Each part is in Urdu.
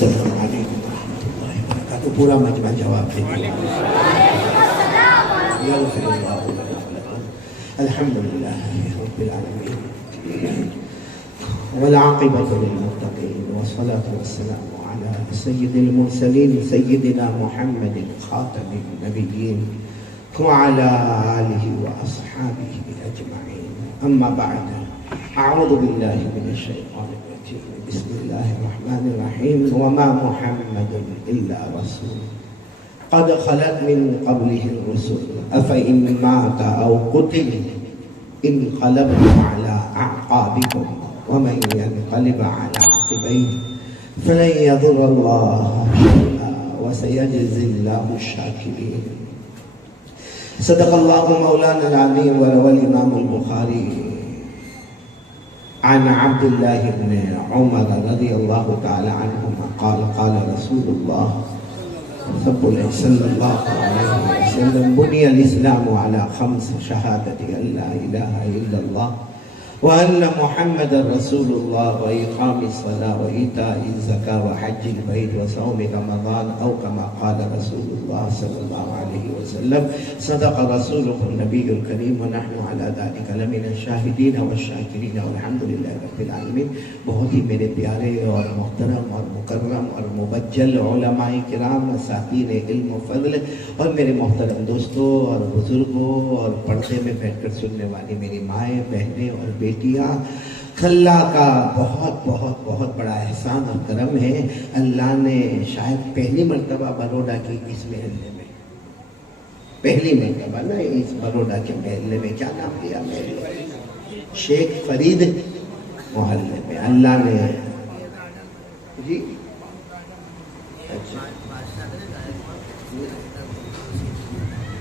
السلام علیکم ورحمۃ اللہ وبرکاتہ. پورا مجمع جواب دے دیا. یغفر اللہ لنا ولکم. الحمد للہ رب العالمین والعاقبۃ للمتقین والصلاۃ والسلام علی سید المرسلین سیدنا محمد خاتم النبیین وعلی آلہ واصحابہ اجمعین. اما بعد اعوذ باللہ من الشیطان الرجیم. بسم اللہ الرحمن الرحیم. وما محمد الا رسول قد خلت من قبله الرسل افإن مات او قتل انقلبتم على اعقابكم ومن ينقلب على عقبيه فلن يضر الله شيئا وسيجزي الله الشاكرين. صدق الله مولانا العظيم. وروى الامام البخاري عن عبد الله بن عمر رضي الله تعالى عنهما قال قال رسول الله صلى الله عليه وسلم بني الإسلام على 5 شهادة أن لا إله إلا الله وأن محمد رسول الله وإقام الصلاة وإيتاء الزكاة وحج البيت وصوم رمضان أو كما قال رسول الله صلى الله عليه وسلم. صدق رسوله النبي الكريم ونحن على ذلك لمن الشاهدين والشاكرين والحمد لله رب العالمين. بہت ہی میرے پیارے اور محترم اور مکرم اور مبجل علماء کرام اساتذین علم و فضل اور میرے محترم دوستوں اور بزرگوں اور پردے میں بیٹھ کر سننے والی میری مائیں بہنیں اور بیٹیاں، اللہ کا بہت بہت بہت بڑا احسان اور کرم ہے. اللہ نے شاید پہلی مرتبہ بروڈا کی اس محلے میں، پہلی مرتبہ نا اس بروڈا کے محلے میں کیا نام دیا میرے شیخ فرید محلے میں اللہ نے جی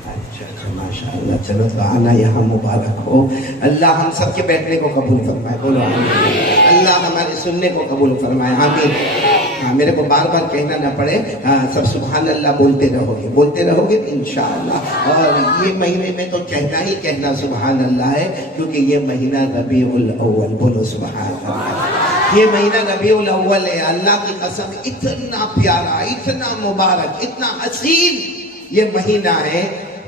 اچھا ماشاء اللہ. چلو تو آنا یہاں مبارک ہو. اللہ ہم سب کے بیٹھنے کو قبول فرمائے. بولو آمین. اللہ ہمارے سننے کو قبول فرمائے. آمین. میرے کو بار بار کہنا نہ پڑے. سب سبحان اللہ بولتے رہو گے انشاءاللہ. اور یہ مہینے میں تو کہنا ہی کہنا سبحان اللہ ہے، کیونکہ یہ مہینہ ربیع الاول. بولو سبحان اللہ. یہ مہینہ ربیع الاول ہے. اللہ کی قسم اتنا پیارا، اتنا مبارک، اتنا حسین یہ مہینہ ہے.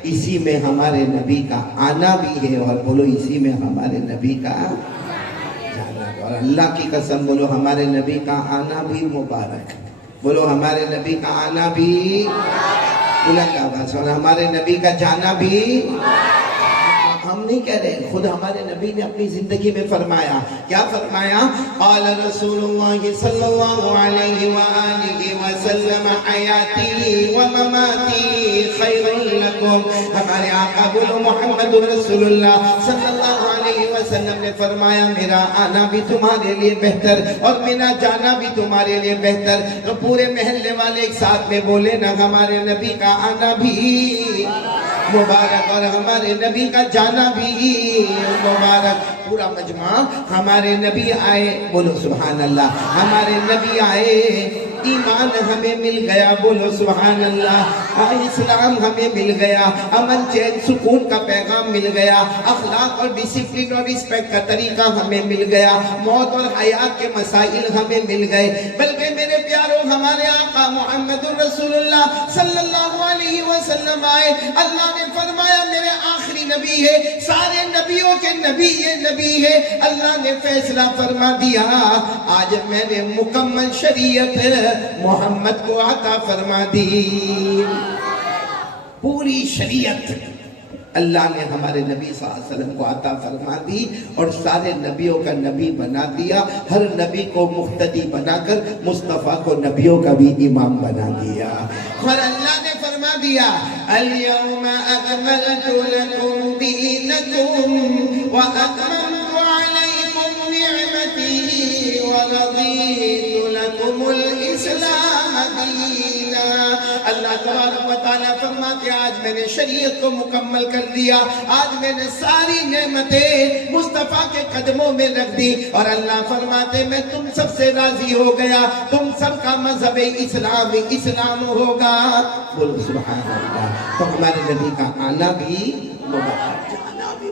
اسی میں ہمارے نبی کا آنا بھی ہے. اور بولو اسی میں ہمارے نبی کا جانا بھی. اور اللہ کی قسم بولو ہمارے نبی کا آنا بھی مبارک. بولو ہمارے نبی کا آنا بھی بلند آواز. اور ہمارے نبی کا جانا بھی. ہم نہیں کہہ رہے، خود ہمارے نبی نے اپنی زندگی میں فرمایا. کیا فرمایا؟ قال رسول اللہ صلی اللہ علیہ وآلہ وسلم حیاتی ومماتی خیر لکم. ہمارے آقا بولو محمد رسول اللہ صلی اللہ علیہ وسلم نے فرمایا میرا آنا بھی تمہارے لیے بہتر اور میرا جانا بھی تمہارے لیے بہتر. تو پورے محلے والے ایک ساتھ میں بولے نا ہمارے نبی کا آنا بھی مبارک اور ہمارے نبی کا جانا بھی مبارک. پورا مجمع ہمارے نبی آئے. بولو سبحان اللہ. ہمارے نبی آئے، ایمان ہمیں مل گیا. بولو سبحان اللہ. اسلام ہمیں مل گیا، امن چین سکون کا پیغام مل گیا، اخلاق اور ڈسپلن اور رسپیکٹ کا طریقہ ہمیں مل گیا، موت اور حیات کے مسائل ہمیں مل گئے. بلکہ میرے پیاروں ہمارے آقا محمد رسول اللہ صلی اللہ علیہ وسلم آئے. اللہ نے فرمایا میرے آخری نبی ہے، سارے نبیوں کے نبی یہ نبی ہے. اللہ نے فیصلہ فرما دیا آج میں نے مکمل شریعت محمد کو عطا فرما دی. پوری شریعت اللہ نے ہمارے نبی صلی اللہ علیہ وسلم کو عطا فرما دی اور سارے نبیوں کا نبی بنا دیا. ہر نبی کو مقتدی بنا کر مصطفیٰ کو نبیوں کا بھی امام بنا دیا. اور اللہ نے فرما دیا اليوم اکملت لکم دینکم واتممت علیکم نعمتی ورضیت لکم الاسلام دینا. اللہ تبارک و تعالیٰ فرماتے آج میں نے شریعت کو مکمل کر دیا، آج میں نے ساری نعمتیں مصطفیٰ کے قدموں میں رکھ دی. اور اللہ فرماتے میں تم سب سے راضی ہو گیا، تم سب کا مذہب اسلام ہوگا. بولو سبحان اللہ. تو ہمارے نبی کا آنا بھی مبارک، جانا بھی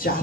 4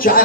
4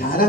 11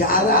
11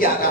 11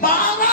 12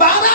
12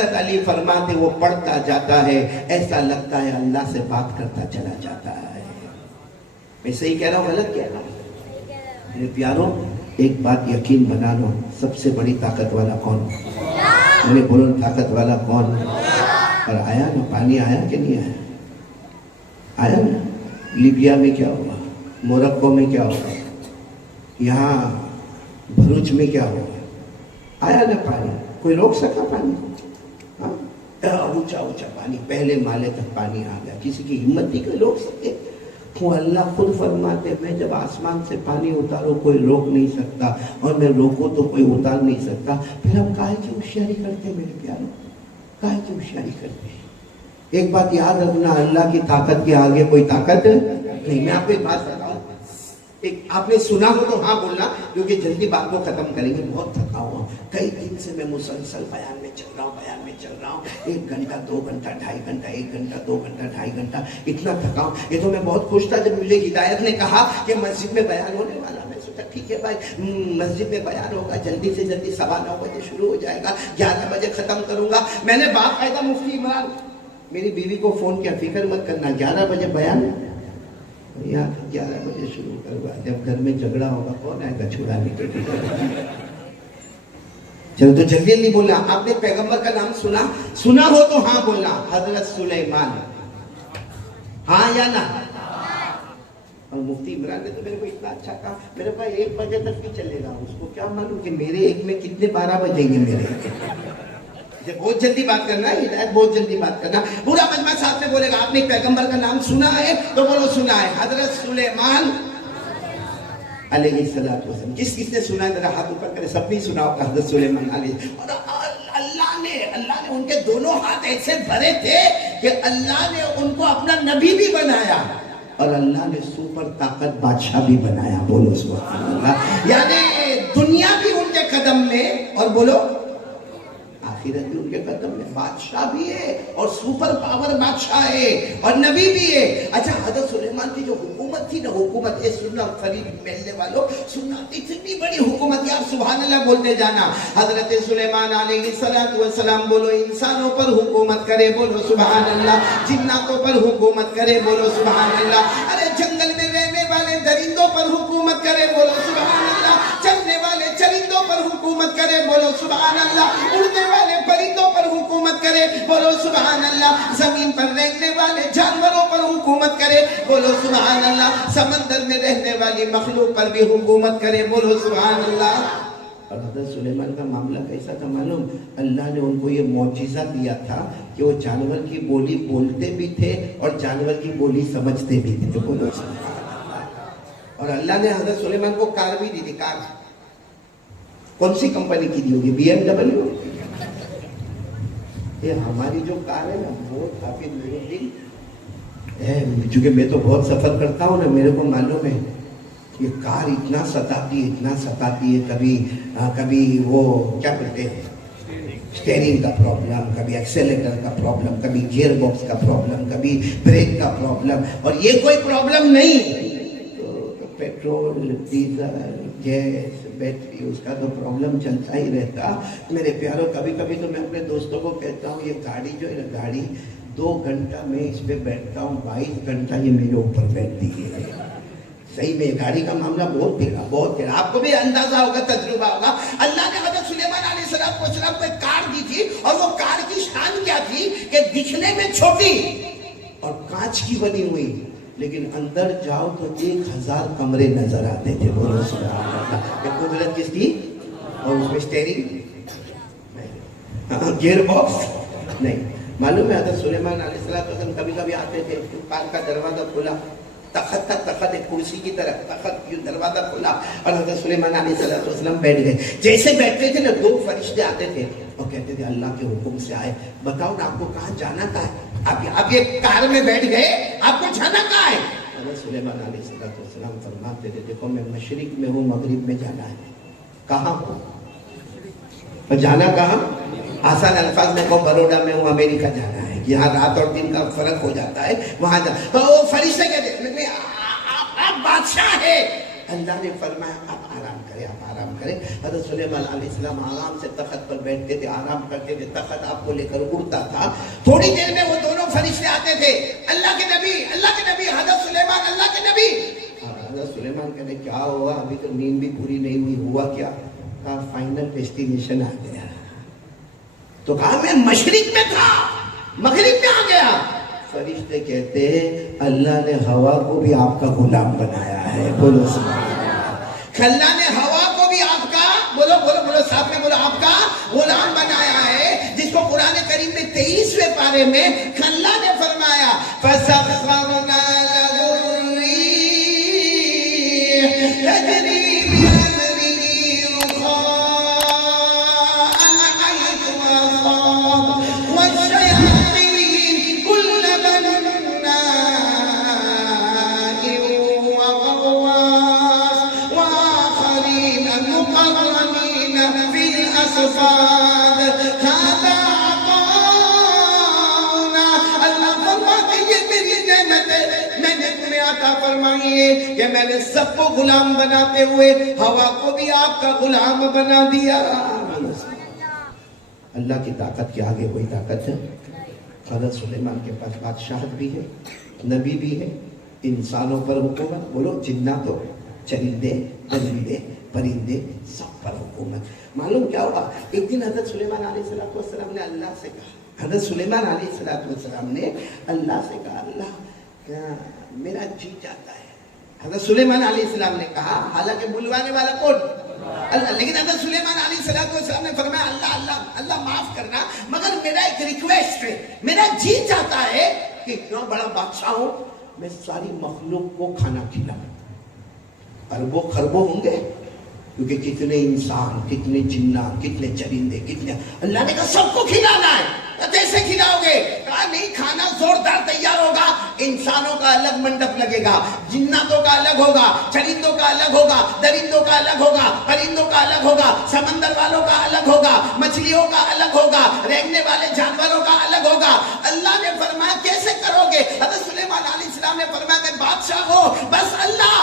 حضرت علی فرماتے وہ پڑھتا جاتا ہے ایسا لگتا ہے اللہ سے بات کرتا چلا جاتا ہے. میں صحیح کہہ رہا ہوں غلط کہہ رہا ہوں؟ میرے پیاروں ایک بات یقین بنا لو, سب سے بڑی طاقت والا کون؟ میں نے بولو طاقت والا کون؟ اور آیا نا پانی, آیا کہ نہیں آیا؟ آیا نا. لیبیا میں کیا ہوا, موروکو میں کیا ہوا, یہاں بھروچ میں کیا ہوا, آیا نا پانی. کوئی روک سکا پانی کو؟ اونچا اونچا پانی, پہلے مالے تک پانی آ گیا, کسی کی ہمت نہیں کہ روک سکے. وہ اللہ خود فرماتے میں جب آسمان سے پانی اتاروں کوئی روک نہیں سکتا, اور میں روکوں تو کوئی اتار نہیں سکتا. پھر ہم کاہے کی ہوشیاری کرتے ہیں میرے پیاروں, کاہے کی ہوشیاری کرتے ہیں؟ ایک بات یاد رکھنا, اللہ کی طاقت کے آگے کوئی طاقت نہیں. میں آپ کو ایک بات بتاؤں, آپ نے سنا ہو تو ہاں بولنا, کیونکہ جلدی بات کو ختم کریں گے. بہت تھکا ہوا, کئی دن سے میں مسلسل بیان میں چل رہا ہوں, 1 گھنٹہ 2 گھنٹہ 2.5 گھنٹہ 1 گھنٹہ 2 گھنٹہ 2.5 گھنٹہ, اتنا تھکا ہوں. یہ تو میں بہت خوش تھا جب مجھے ہدایت نے کہا کہ مسجد میں بیان ہونے والا. میں سوچا ٹھیک ہے بھائی, مسجد میں بیان ہوگا, جلدی سے جلدی 9:15 بجے شروع ہو جائے گا, 11 بجے ختم کروں گا. میں نے باقاعدہ مفتی عمران میری بیوی کو فون کیا, فکر مت کرنا 11 بجے بیان, یہاں 11 بجے شروع کروا. جب گھر میں جھگڑا ہوگا کون آئے گا چھڑانے کے لیے؟ چلو تو جلدی جلدی بولنا. آپ نے پیغمبر کا نام سنا ہو تو ہاں بولنا. حضرت سلیمان, ہاں یا نہ؟ اور مفتی عمران نے تو میرے کو اتنا اچھا کہا, میرے پاس 1 بجے تک بھی چلے گا. اس کو کیا معلوم کہ میرے 1 میں کتنے 12 بجیں گے میرے. بہت جلدی بات کرنا ہے, ہدایت بہت جلدی بات کرنا. پورا مجمع ساتھ میں بولے گا آپ نے پیغمبر کا نام سنا ہے تو بولو سنا ہے. حضرت سلیمان علیہ السلام. کس نے سنا ہے ذرا ہاتھ اوپر کرے. سب نے سنا ہوگا حضرت سلیمان علیہ. اور اللہ نے ان کے دونوں ہاتھ ایسے بھرے تھے کہ اللہ نے ان کو اپنا نبی بھی بنایا, اور اللہ نے سپر طاقت بادشاہ بھی بنایا. بولو سبحان اللہ. یعنی دنیا بھی ان کے قدم میں, اور بولو آخرت بھی ان کے قدم میں. بادشاہ بھی ہے اور سپر پاور بادشاہ ہے اور نبی بھی ہے. اچھا حضرت سلیمان کی جو حکومت تھی نا, حکومت یہ سننا فرید ملنے والوں سننا, اتنی بڑی حکومت ہے, آپ سبحان اللہ بولتے جانا. حضرت سلیمان علیہ السلام بولو انسانوں پر حکومت کرے, بولو سبحان اللہ. جناتوں پر حکومت کرے, بولو سبحان اللہ. ارے جنگل میں رہنے والے درندوں پر حکومت کرے, بولو سبحان اللہ. چلنے والے چرندوں پر حکومت کرے, بولو سبحان اللہ. اڑنے والے پرندوں پر حکومت کرے, بولو سبحان اللہ. زمین پر رہنے والے جانوروں پر حکومت کرے, بولو سبحان اللہ. سمندر میں رہنے والی مخلوق پر بھی حکومت کرے, بولو سبحان اللہ. اور حضرت سلیمان کا معاملہ کیسا تھا معلوم؟ اللہ نے ان کو یہ معجزہ دیا تھا کہ وہ جانور کی بولی بولتے بھی تھے اور جانور کی بولی سمجھتے بھی تھے. بولو سبحان اللہ. اور اللہ نے حضرت سلیمان کو کار بھی دی تھی. کار کون سی کمپنی کی دی ہوگی؟ BMW. یہ ہماری جو کار ہے نا, بہت حافظ میرے دل, چونکہ میں تو بہت سفر کرتا ہوں نا, میرے کو معلوم ہے یہ کار اتنا ستاتی ہے. کبھی وہ کیا کہتے ہیں, اسٹیئرنگ کا پرابلم, کبھی ایکسیلیٹر کا پرابلم, کبھی گیئر باکس کا پرابلم, کبھی بریک کا پرابلم. اور یہ کوئی پرابلم نہیں تو پیٹرول, ڈیزل, گیس, بیٹری, اس کا تو پرابلم چلتا ہی رہتا. میرے پیاروں کبھی کبھی تو میں اپنے دوستوں کو کہتا ہوں یہ گاڑی جو ہے نا, گاڑی 2 گھنٹہ میں اس پہ بیٹھتا ہوں, 22 گھنٹہ یہ میرے اوپر بیٹھتی ہے. صحیح میں گاڑی کا معاملہ بہت تیرا. آپ کو بھی اندازہ ہوگا, تجربہ ہوگا. اللہ نے حضرت سلیمان علیہ السلام کو ایک کار دی تھی, اور وہ کار کی شان کیا تھی کہ دکھنے میں چھوٹی اور کانچ کی بنی ہوئی, لیکن اندر جاؤ تو 1000 کمرے نظر آتے تھے. بولو سبحان اللہ. یہ قدرت کس کی؟ اور اس میں اسٹیئرنگ, گیئر باکس نہیں. معلوم ہے حضرت سلیمان علیہ السلام کبھی کبھی آتے تھے, کار کا دروازہ کھلا, تخت ایک کرسی کی طرح تخت, دروازہ کھلا, اور حضرت سلیمان علیہ السلام بیٹھ گئے. جیسے بیٹھتے تھے نا, 2 فرشتے آتے تھے اور کہتے تھے اللہ کے حکم سے آئے, بتاؤ نا آپ کو کہاں جانا کہاں ہے, آپ یہ کار میں بیٹھ گئے, آپ کو جانا کہاں ہے؟ حضرت سلیمان علیہ السلام فرماتے تھے دیکھو میں مشرق میں ہوں, مغرب میں جانا ہے. کہاں ہوں اور جانا کہاں؟ آسان الفاظ میں کہوں بروڈا میں ہوں, امریکہ جانا ہے. یہاں رات اور دن کا فرق ہو جاتا ہے, وہاں جا. تو وہ فرشتے کہتے ہیں آپ بادشاہ ہے. اللہ نے فرمایا آپ آرام کریں، آپ آرام کریں۔ حضرت سلیمان علیہ السلام آرام سے تخت پر بیٹھتے تھے، آرام کرتے تھے، تخت آپ کو لے کر اڑتا تھا۔ تھوڑی دیر میں وہ دونوں فرشتے آتے تھے، اللہ کے نبی حضرت سلیمان، اللہ کے نبی۔ حضرت سلیمان کہتے کیا ہوا، ابھی تو نیند بھی پوری نہیں ہوئی، ہوا کیا؟ کہا فائنل ڈیسٹینیشن آ گیا۔ تو کہا میں مشرق میں تھا، مغرب میں آ گیا۔ فرشتے کہتے اللہ نے ہوا کو بھی آپ کا غلام بنایا ہے، بولو سبحان اللہ۔ اللہ نے ہوا کو بھی آپ کا، بولو بولو بولو ساتھ میں بولو، آپ کا غلام بنایا ہے، جس کو قرآن کریم میں 23ویں پارے میں اللہ نے فرمایا فَسَخَّرْنَا لَهُ الرِّيحَ تَجْرِي بِأَمْرِهِ رُخَاءً حَيْثُ أَصَابَ وَالشَّيَاطِينَ كُلَّ بَنَّاءٍ وَغَوَّاصٍ وَآخَرِينَ مُقَرَّنِينَ فِي الْأَصْفَادِ هَذَا عَطَاؤُنَا۔ اللہ فرماتے یہ میری نعمت ہے، میں نے تمہیں عطا فرمائی ہے کہ میں نے سب کو غلام بناتے ہوئے ہوا کو بھی آپ کا غلام بنا دیا۔ اللہ کی طاقت کے آگے کوئی طاقت ہے؟ حضرت سلیمان کے پاس بادشاہت بھی ہے، نبی بھی ہے، انسانوں پر حکومت، بولو جناتوں، چرندے، درندے، پرندے، سب پر حکومت۔ معلوم کیا ہوا؟ ایک دن حضرت سلیمان علیہ السلام نے اللہ سے کہا، حضرت سلیمان علیہ السلام نے اللہ سے کہا اللہ میرا جی چاہتا ہے۔ حضرت سلیمان علیہ السلام نے کہا، حالانکہ بلوانے والا کون؟ اللہ، لیکن حضرت سلیمان علیہ السلام نے فرمایا اللہ معاف کرنا، مگر میرا ایک ریکویسٹ ہے، میرا جی چاہتا ہے کہ اتنا بڑا بادشاہ ہوں، میں ساری مخلوق کو کھانا کھلاؤں۔ اربوں خربوں ہوں گے، کیونکہ کتنے انسان، کتنے جنات، کتنے چرندے، کتنے، اللہ نے کہا سب کو کھلانا ہے۔ کیسے کھلاؤ گے؟ کہا نہیں، کھانا زوردار تیار ہوگا، انسانوں کا الگ منڈپ لگے گا، جناتوں کا الگ ہوگا، چرندوں کا الگ ہوگا، درندوں کا الگ ہوگا، پرندوں کا الگ ہوگا، سمندر والوں کا الگ ہوگا، مچھلیوں کا الگ ہوگا، رینگنے والے جانوروں کا الگ ہوگا۔ اللہ نے فرمایا کیسے کرو گے؟ حضرت سلیمان علیہ السلام نے فرمایا میں بادشاہ ہوں، بس اللہ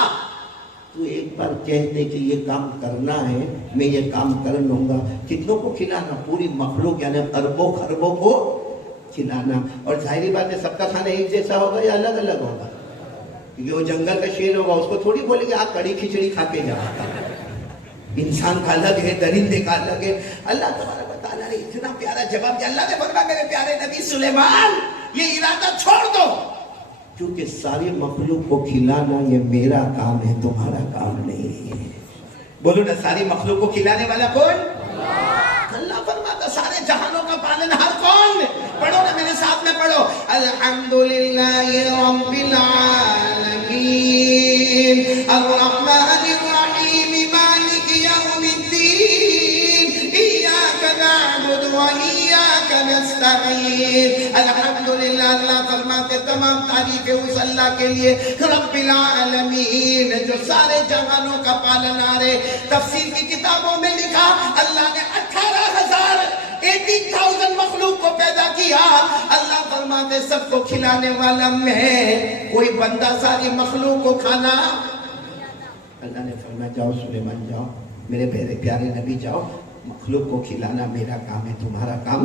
تو ایک بار کہہ دے کہ یہ کام کرنا ہے، میں یہ کام کر لوں گا۔ کتنوں کو کھلانا؟ پوری مخلوق، یعنی اربوں خربوں کو کھلانا۔ اور ظاہری بات ہے سب کا کھانا ایک جیسا ہوگا یا الگ الگ ہوگا؟ کیونکہ وہ جنگل کا شیر ہوگا، اس کو تھوڑی بولے گا آپ کڑی کھچڑی کھا کے جاؤ۔ انسان کا الگ ہے، درندے کا الگ ہے۔ اللہ تبارک و تعالیٰ نے اتنا پیارا جواب دیا۔ اللہ نے فرمایا میرے پیارے نبی سلیمان یہ ارادہ چھوڑ دو، کیونکہ ساری مخلوق کو کھلانا یہ میرا کام ہے، تمہارا کام نہیں ہے۔ بولو نا، ساری مخلوق کو کھلانے والا کون؟ اللہ فرماتا سارے جہانوں کا پالنہار کون؟ پڑھو نا میرے ساتھ میں پڑھو، الحمدللہ رب العالمین الرحمن الرحیم مالک یوم الدین ایاک نعبد و ایاک نستعین۔ الحمدللہ، اللہ فرماتے تمام تعریفیں اس اللہ کے لیے رب العالمین جو سارے جہانوں کا پالنہار ہے۔ تفسیر کی کتابوں میں لکھا اللہ نے 18,000 مخلوق کو پیدا کیا۔ اللہ فرماتے سب کو کھلانے والا میں، کوئی بندہ ساری مخلوق کو کھانا۔ اللہ نے فرمایا جاؤ سلیمان جاؤ، میرے پیارے نبی جاؤ، مخلوق کو کھلانا میرا کام ہے، تمہارا کام۔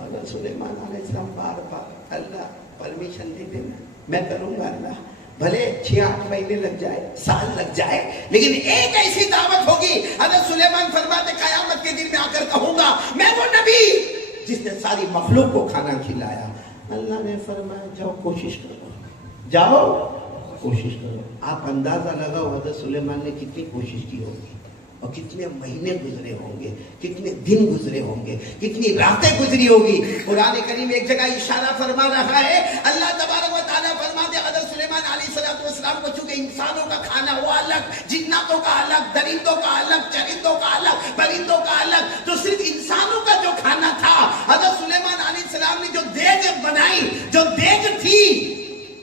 حضرت سلیمان علیہ السلام بار بار اللہ پرمیشن دے دے، میں کروں گا اللہ، بھلے 6-8 مہینے لگ جائے، سال لگ جائے، لیکن ایک ایسی دعوت ہوگی۔ حضرت سلیمان فرماتے قیامت کے دن میں آ کر کہوں گا میں وہ نبی جس نے ساری مخلوق کو کھانا کھلایا۔ اللہ نے فرمایا جاؤ کوشش کرو، جاؤ کوشش کرو۔ آپ اندازہ لگاؤ حضرت سلیمان نے کتنی کوشش کی ہوگی، اور کتنے مہینے گزرے ہوں گے، کتنے دن گزرے ہوں گے، کتنی راتیں گزری ہوگی۔ قرآن کریم ایک جگہ اشارہ فرما رہا ہے، اللہ تبارک و تعالیٰ فرماتے حضرت سلیمان علیہ السلام کو چونکہ انسانوں کا کھانا وہ الگ، جناتوں کا الگ، درندوں کا الگ، چرندوں کا الگ، پرندوں کا الگ، تو صرف انسانوں کا جو کھانا تھا، حضرت سلیمان علیہ السلام نے جو دیگ بنائی، جو دیگ تھی،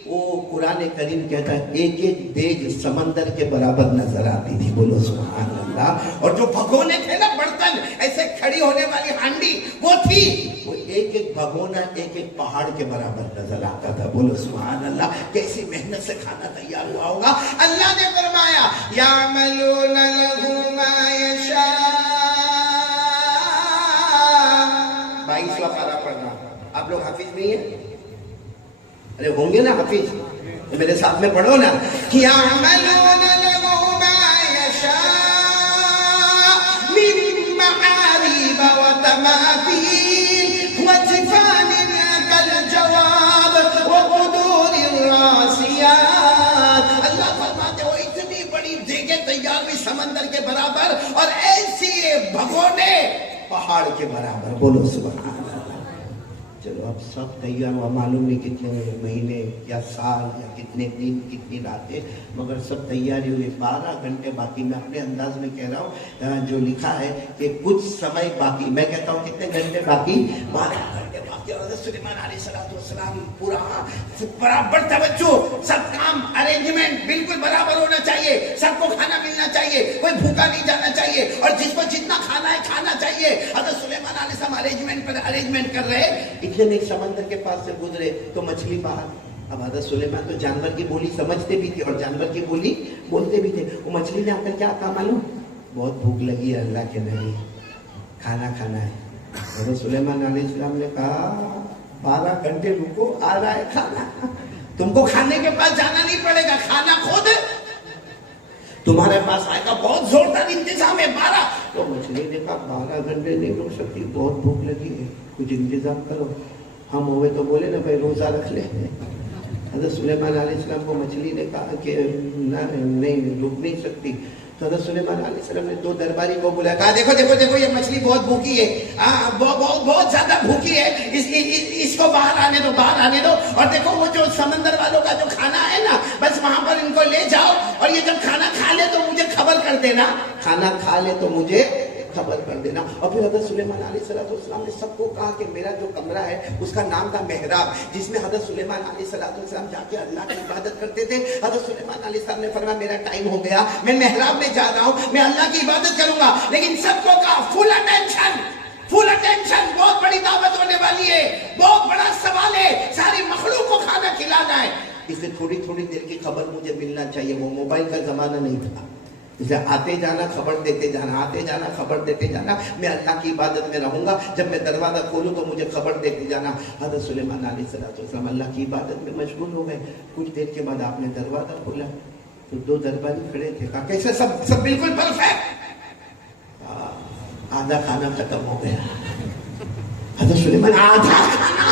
وہ قرآن کریم کہتا ہے ایک ایک دیگ سمندر کے برابر نظر آتی تھی، بولو سبحان اللہ۔ اور جو بھگونے تھے نا برتن، ایسے کھڑی ہونے والی ہانڈی وہ تھی، وہ ایک ایک بھگونا ایک ایک پہاڑ کے برابر نظر آتا تھا. بولو سبحان اللہ. کیسی محنت سے کھانا تیار ہوا ہوگا. اللہ نے فرمایا یعملون لہ ما یشاء. 22واں پارہ پڑھنا. آپ لوگ حافظ نہیں ہیں؟ ارے ہوں گے نا حافظ؟ میرے ساتھ میں پڑھو نا. یعملون لہ ما یشاء من محارب وتماثیل وجفان کالجواب وقدور الراسیات. اللہ فرماتے ہو اتنی بڑی دیگیں تیار ہوئی سمندر کے برابر اور ایسی بھگونے پہاڑ کے برابر. بولو سبحان اللہ. چلو اب سب تیار ہوا. معلوم نہیں کتنے مہینے یا سال یا کتنے دن کتنی راتیں مگر سب تیاری ہوئی. 12 گھنٹے باقی. میں اپنے انداز میں کہہ رہا ہوں جو لکھا ہے کہ کچھ سمے باقی. میں کہتا ہوں کتنے گھنٹے باقی؟ 12 گھنٹے باقی. اور حضرت سلیمان علیہ السلام پورا برابر توجہ. سب کام ارینجمنٹ بالکل برابر ہونا چاہیے. سب کو کھانا ملنا چاہیے. کوئی بھوکا نہیں جانا چاہیے. اور جس کو جتنا کھانا ہے کھانا چاہیے. حضرت سلیمان علیہ السلام ارینجمنٹ کر رہے. ایک سمندر کے پاس سے گزرے تو مچھلی باہر. اب حضرت سلیمان تو جانور کی بولی سمجھتے بھی تھے اور جانور کی بولی بولتے بھی تھے. وہ مچھلی نے آ کر کیا کہا معلوم؟ بہت بھوک لگی ہے اللہ کے نبی, کھانا کھانا ہے. حضرت سلیمان علیہ السلام نے کہا 12 گھنٹے رکو, آ رہا ہے کھانا. تم کو کھانے کے پاس جانا نہیں پڑے گا, کھانا خود تمہارے پاس آئے گا. بہت زوردار انتظام ہے. 12 تو مچھلی نے کہا 12 گھنٹے نہیں رک سکتی, بہت بھوک لگی ہے, کچھ انتظام کرو. ہم ہوئے تو بولے نا بھائی روزہ رکھ لیں. حضرت سلیمان علیہ السلام کو مچھلی نے کہا کہ نہیں رک نہیں سکتی. تو حضرت سلیمان علیہ السلام نے 2 درباری کو بلایا. کہا دیکھو دیکھو دیکھو یہ مچھلی بہت بھوکی ہے, بہت زیادہ بھوکی ہے. اس کو باہر آنے دو, باہر آنے دو. اور دیکھو وہ جو سمندر والوں کا جو کھانا ہے نا, بس وہاں پر ان کو لے جاؤ. اور یہ جب کھانا کھا لے تو مجھے خبر کر دینا. کھانا کھا لے تو مجھے خبر کر دینا. اور پھر حضرت سلیمان علیہ السلام نے سب کو کہا کہ میرا جو کمرہ ہے اس کا نام تھا محراب, جس میں حضرت سلیمان علیہ السلام جا کے اللہ کی عبادت کرتے تھے. حضرت سلیمان علیہ السلام نے فرمایا میرا ٹائم ہو گیا, میں محراب میں جا رہا ہوں, میں اللہ کی عبادت کروں گا. لیکن سب کو کہا فل اٹینشن, بہت بڑی دعوت ہونے والی ہے, بہت بڑا سوال ہے, ساری مخلوق کو کھانا کھلانا ہے. اس لیے تھوڑی تھوڑی دیر کی خبر مجھے ملنا چاہیے. وہ موبائل کا زمانہ نہیں تھا. آتے جانا خبر دیتے جانا, آتے جانا خبر دیتے جانا. میں اللہ کی عبادت میں رہوں گا, جب میں دروازہ کھولوں تو مجھے خبر دیتے جانا. حضرت سلیمان علیہ السلام اللہ کی عبادت میں مشغول ہو گئے. کچھ دیر کے بعد آپ نے دروازہ کھولا تو 2 درباری کھڑے تھے. کہا کیسے سب بالکل پرفیکٹ. آدھا کھانا ختم ہو گیا. حضرت سلیمان آدھا کھانا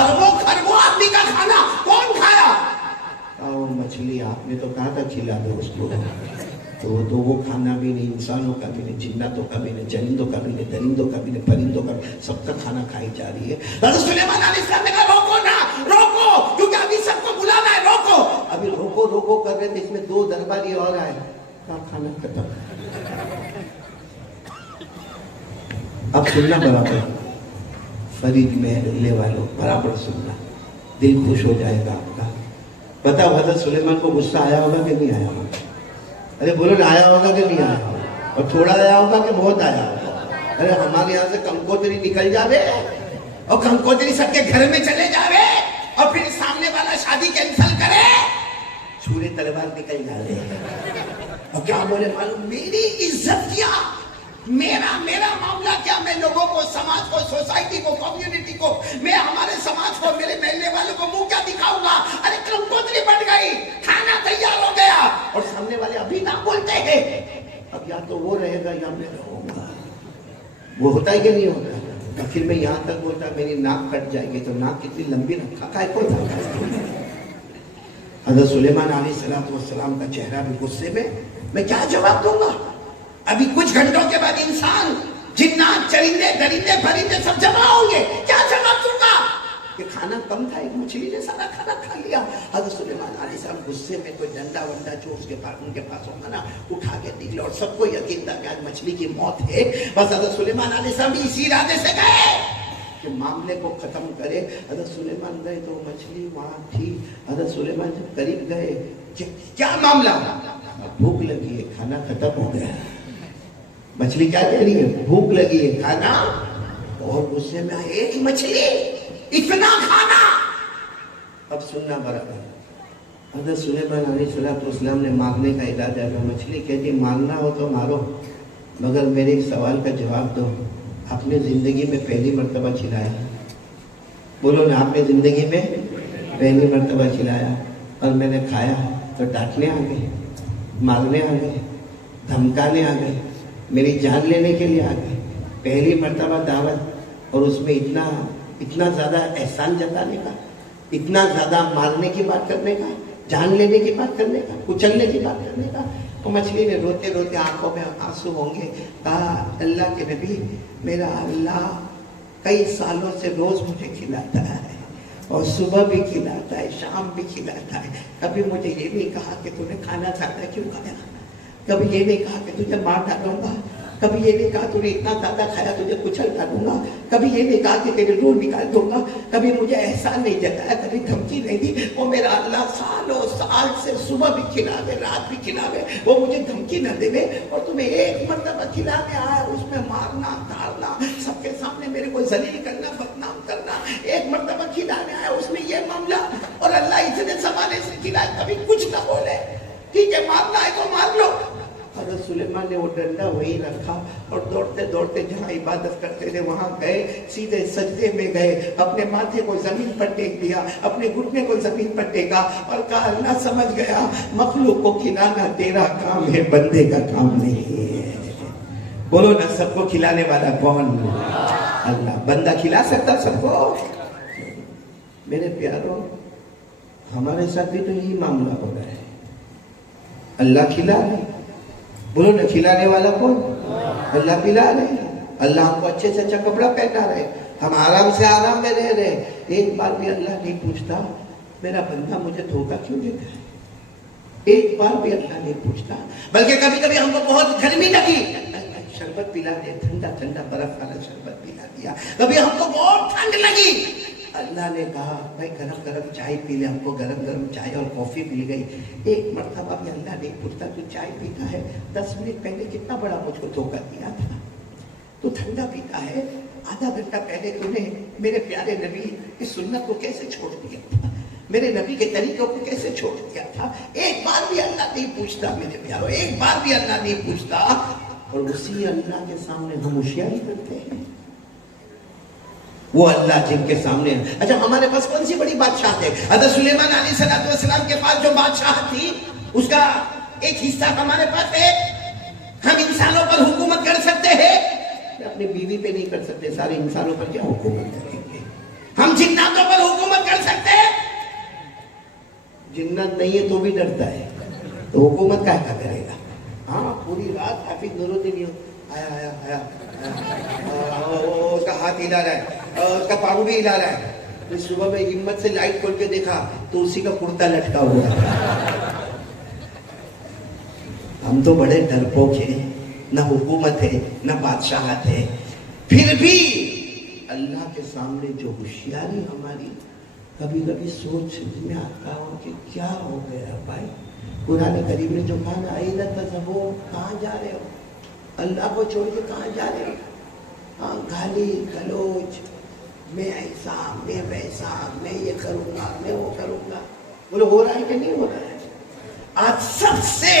اربوں آدمی کا کھانا کون کھایا؟ وہ مچھلی آپ نے تو کہا تھا کھلا دو اس کو. تو وہ کھانا بھی نہیں, انسانوں کا بھی نہیں, جناتوں کا بھی نہیں, چرندوں کا بھی نہیں, درندوں کا بھی نہیں, پرندوں کا بھی, سب کا کھانا کھائی جا رہی ہے. حضرت سلیمان علیہ السلام نے کہا روکو نا, روکو, کیونکہ ابھی سب کو بلانا ہے, روکو. ابھی روکو کر رہے تھے, اس میں 2 درباری اور آئے. کہا کھانا ختم. اب سننا برابر, فرید محلے والوں برابر سننا, دل خوش ہو جائے گا آپ کا. بتاؤ حضرت سلیمان کو غصہ آیا ہوگا کہ نہیں آیا ہوگا؟ ارے بولو نا, آیا ہوگا کہ نہیں آیا ہوگا؟ اور تھوڑا آیا ہوگا کہ بہت آیا ہوگا؟ ارے ہمارے یہاں سے کنکوتری نکل جاوے اور کنکوتری سب کے گھر میں چلے جاوے اور پھر سامنے والا شادی کینسل کرے, چھوڑے تلوار نکل جاوے. اور کیا بولے معلوم, میری عزت کیا, میرا معاملہ کیا, میں لوگوں کو, سماج کو, سوسائٹی کو, کمیونٹی کو, میں ہمارے سماج کو, میرے محلے والوں کو منہ کیا دکھاؤں گا؟ ارے کنکوتری بٹ گئی, کھانا تیار ہو گیا اور سامنے والے ابھی نہ بولتے ہیں. اب یا تو وہ رہے گا یا میں رہوں گا. وہ ہوتا ہے کہ نہیں ہوتا؟ پھر میں یہاں تک بولتا میری ناک کٹ جائے گی, تو ناک کتنی لمبی رکھا کا کوئی تھا. حضرت سلیمان علیہ السلام کا چہرہ بھی غصے میں کیا جواب دوں گا؟ ابھی کچھ گھنٹوں کے بعد انسان, جنات, چرندے, درندے, پرندے سب جمع ہوں گے, کیا جواب دوں گا؟ کہ کھانا کم تھا, ایک مچھلی نے سارا کھانا کھا لیا. حضرت سلیمان علیہ السلام غصے میں کوئی ڈنڈا ونڈا جو ان کے پاس ہوگا نا اٹھا کے نکلے, اور سب کو یقین تھا کہ آج مچھلی کی موت ہے. بس حضرت سلیمان علیہ السلام بھی اسی ارادے سے گئے کہ معاملے کو ختم کرے. حضرت سلیمان گئے تو مچھلی وہاں تھی. حضرت سلیمان جب قریب گئے, کیا معاملہ, بھوک لگی ہے, کھانا ختم ہو گیا. مچھلی کیا کہہ رہی ہے؟ بھوک لگی ہے, کھانا اور غصے میں آئے، ایک مچھلی اتنا کھانا. اب سننا برابر. حضرت سلیمان علیہ السلام نے مارنے کا ارادہ کیا. مچھلی کہتی مارنا ہو تو مارو، مگر میرے ایک سوال کا جواب دو. آپ نے زندگی میں پہلی مرتبہ کھلایا؟ بولو نا، آپ نے زندگی میں پہلی مرتبہ کھلایا اور میں نے کھایا تو ڈانٹنے آ گئے، مارنے آ گئے، دھمکانے آ گئے، میری جان لینے کے لیے آ گئے. پہلی مرتبہ دعوت اور اس میں اتنا زیادہ احسان جتانے کا، اتنا زیادہ مارنے کی بات کرنے کا، جان لینے کی بات کرنے کا، کچلنے کی بات کرنے کا. تو مچھلی نے روتے روتے آنکھوں میں آنسو ہوں گے کہا اللہ کے نبی، میرا اللہ کئی سالوں سے روز مجھے کھلاتا ہے اور صبح بھی کھلاتا ہے، شام بھی کھلاتا ہے. کبھی مجھے یہ نہیں کہا کہ تو نے کھانا زیادہ کیوں کھایا، کبھی یہ نہیں کہا کہ تجھے مار ڈالوں گا، کبھی یہ نہیں کہا تو نے اتنا زیادہ کھایا تجھے کچل ڈالوں گا، کبھی یہ نہیں کہا کہ تیرے روح نکال دوں گا، کبھی مجھے احسان نہیں جتایا، کبھی دھمکی نہیں دی. وہ میرا اللہ سالوں سال سے صبح بھی کھلاوے، رات بھی کھلاوے، وہ مجھے دھمکی نہ دے. اور تمہیں ایک مرتبہ کھلانے آیا، اس میں مارنا دھارنا، سب کے سامنے میرے کو ذلیل کرنا، بدنام کرنا. ایک مرتبہ کھلانے آیا، اس میں یہ معاملہ، اور اللہ اتنے زمانے سے کھلائے کبھی کچھ نہ بولے. ٹھیک ہے مارنا ہے تو مار لو. حضرت سلیمان نے وہ ڈنڈا وہی رکھا اور دوڑتے دوڑتے جہاں عبادت کرتے تھے وہاں گئے، سیدھے سجدے میں گئے، اپنے ماتھے کو زمین پر ٹیک دیا، اپنے گھٹنے کو زمین پر ٹیکا اور کہا اللہ سمجھ گیا مخلوق کو کھلانا تیرا کام ہے، بندے کا کام نہیں ہے. بولو نا، سب کو کھلانے والا کون؟ اللہ. بندہ کھلا سکتا سب کو؟ میرے پیاروں، ہمارے ساتھ بھی تو یہی معاملہ ہو رہا ہے. اللہ کھلا رہے. بولو نا، کھلانے والا کون؟ اللہ پلا رہے. اللہ ہم کو اچھے سے اچھا کپڑا پہنا رہے، ہم آرام سے آرام میں رہ رہے. ایک بار بھی اللہ نہیں پوچھتا میرا بندہ مجھے دھوکہ کیوں دیتا ہے. ایک بار بھی اللہ نہیں پوچھتا. بلکہ کبھی کبھی ہم کو بہت گرمی لگی، شربت پلا دے، ٹھنڈا ٹھنڈا برف والا شربت پلا دیا. کبھی ہم کو بہت ٹھنڈ لگی، اللہ نے کہا بھائی گرم گرم چائے پی لے. ہم کو گرم گرم چائے اور کافی مل گئی. ایک مرتبہ بھی اللہ نہیں پوچھتا تو چائے پیتا ہے، 10 منٹ پہلے کتنا بڑا مجھ کو دھوکہ دیا تھا. تو ٹھنڈا پیتا ہے، آدھا گھنٹہ پہلے تو نے میرے پیارے نبی کی سنت کو کیسے چھوڑ دیا تھا، میرے نبی کے طریقوں کو کیسے چھوڑ دیا تھا. ایک بار بھی اللہ نہیں پوچھتا میرے پیاروں، ایک بار بھی اللہ نہیں پوچھتا. اور اسی اللہ کے سامنے ہم ہوشیاری کرتے ہیں. وہ اللہ جن کے سامنے. اچھا ہمارے پاس کون سی بڑی بادشاہ ہے؟ حضرت سلیمان علیہ السلام کے پاس جو بادشاہ تھی اس کا ایک حصہ ہمارے پاس ہے. ہم انسانوں پر حکومت کر سکتے ہیں، اپنی بیوی پہ نہیں کر سکتے. سارے انسانوں پر کیا حکومت کریں گے؟ ہم جناتوں پر حکومت کر سکتے ہیں. جنات نہیں ہے تو بھی ڈرتا ہے، تو حکومت کیا کرے گا؟ ہاں پوری رات حافظ نور الدین آیا آیا اس کا ہاتھ ہلا رہا ہے، اس کا پاؤں بھی ہلا رہا ہے. پھر صبح میں ہمت سے لائٹ کھول کے دیکھا تو اسی کا کرتا لٹکا ہوا ہے. ہم تو بڑے ڈرپوک ہیں، نہ حکومت ہے نہ بادشاہت ہے. پھر بھی اللہ کے سامنے جو ہوشیاری ہماری، کبھی کبھی سوچ میں آتا ہوں کہ کیا ہو گیا بھائی. قرآن کریم نے جو کہا نا اینا تذہبون، کہاں جا رہے ہو؟ اللہ کو چھوڑ کے کہاں جا رہے ہو؟ ہاں گالی گلوچ، میں ایسا میں ویسا، میں یہ کروں گا میں وہ کروں گا. بولو ہو رہا ہے کہ نہیں ہو رہا ہے؟ آج سب سے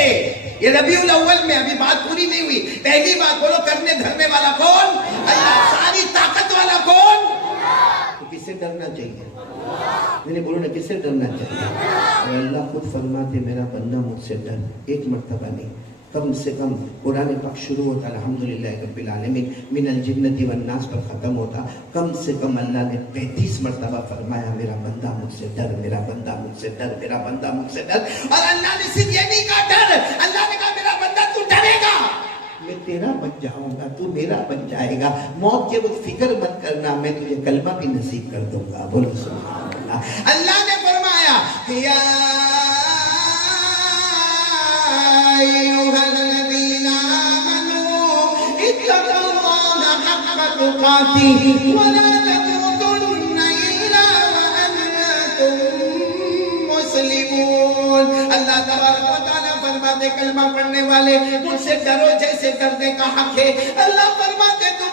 یہ ربیع الاول میں ابھی بات پوری نہیں ہوئی، پہلی بات بولو کرنے دھرنے والا کون؟ اللہ. ساری طاقت والا کون؟ تو کس سے ڈرنا چاہیے؟ میں نے بولو نا کس سے ڈرنا چاہیے؟ اور اللہ خود فرماتے میرا بندہ مجھ سے ڈر. ایک مرتبہ نہیں، کم سے کم قرآن پاک شروع ہوتا الحمدللہ رب العالمین من الجنۃ والناس پر ختم ہوتا، کم سے کم اللہ نے 35 مرتبہ فرمایا میرا بندہ مجھ سے ڈر، میرا بندہ مجھ سے ڈر، میرا بندہ مجھ سے ڈر. اور اللہ نے صرف یہ نہیں کہا ڈر، اللہ نے کہا میرا بندہ تو ڈرے گا، میں تیرا بن جاؤں گا، تو میرا بن جائے گا. موت کے وقت فکر مت کرنا، میں تجھے کلمہ بھی نصیب کر دوں گا. بولو سبحان اللہ. اللہ نے فرمایا یا ایھا الذین آمنوا اتقوا اللہ حق تقاتہ ولا تموتن الا وانتم مسلمون. اللہ تبارک و تعالی فرماتے کلمہ پڑھنے والے مجھ سے ڈرو جیسے ڈرنے کا حق ہے. اللہ فرماتے تو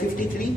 53,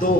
2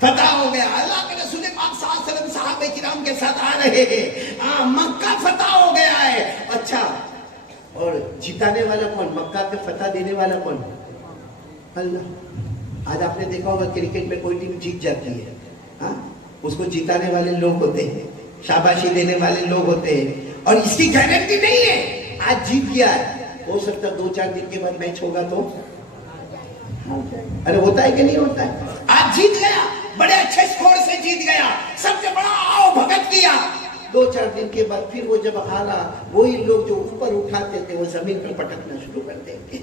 فتح ہو گیا، اللہ کے رسول پاک صلی اللہ علیہ وسلم صحابہ کرام کے ساتھ آ رہے ہیں، مکہ فتح ہو گیا ہے. اچھا، اور جتانے والا کون؟ مکہ کے فتح دینے والا کون؟ اللہ. آج آپ نے دیکھا ہوگا کرکٹ میں کوئی ٹیم جیت جاتی ہے، ہاں، اس کو جتانے والے لوگ ہوتے ہیں، شاباشی دینے والے لوگ ہوتے ہیں، اور اس کی گارنٹی نہیں ہے آج جیت گیا ہے، ہو سکتا 2-4 دن کے بعد میچ ہوگا تو ارے ہوتا ہے کہ نہیں ہوتا ہے؟ آج جیت گیا، بڑے اچھے سکور سے جیت گیا، سب سے بڑا آؤ بھگت کیا، 2-4 دن کے بعد پھر وہ جب ہارا، وہی لوگ جو اوپر اٹھاتے تھے وہ زمین پر پٹکنا شروع کر دیں گے،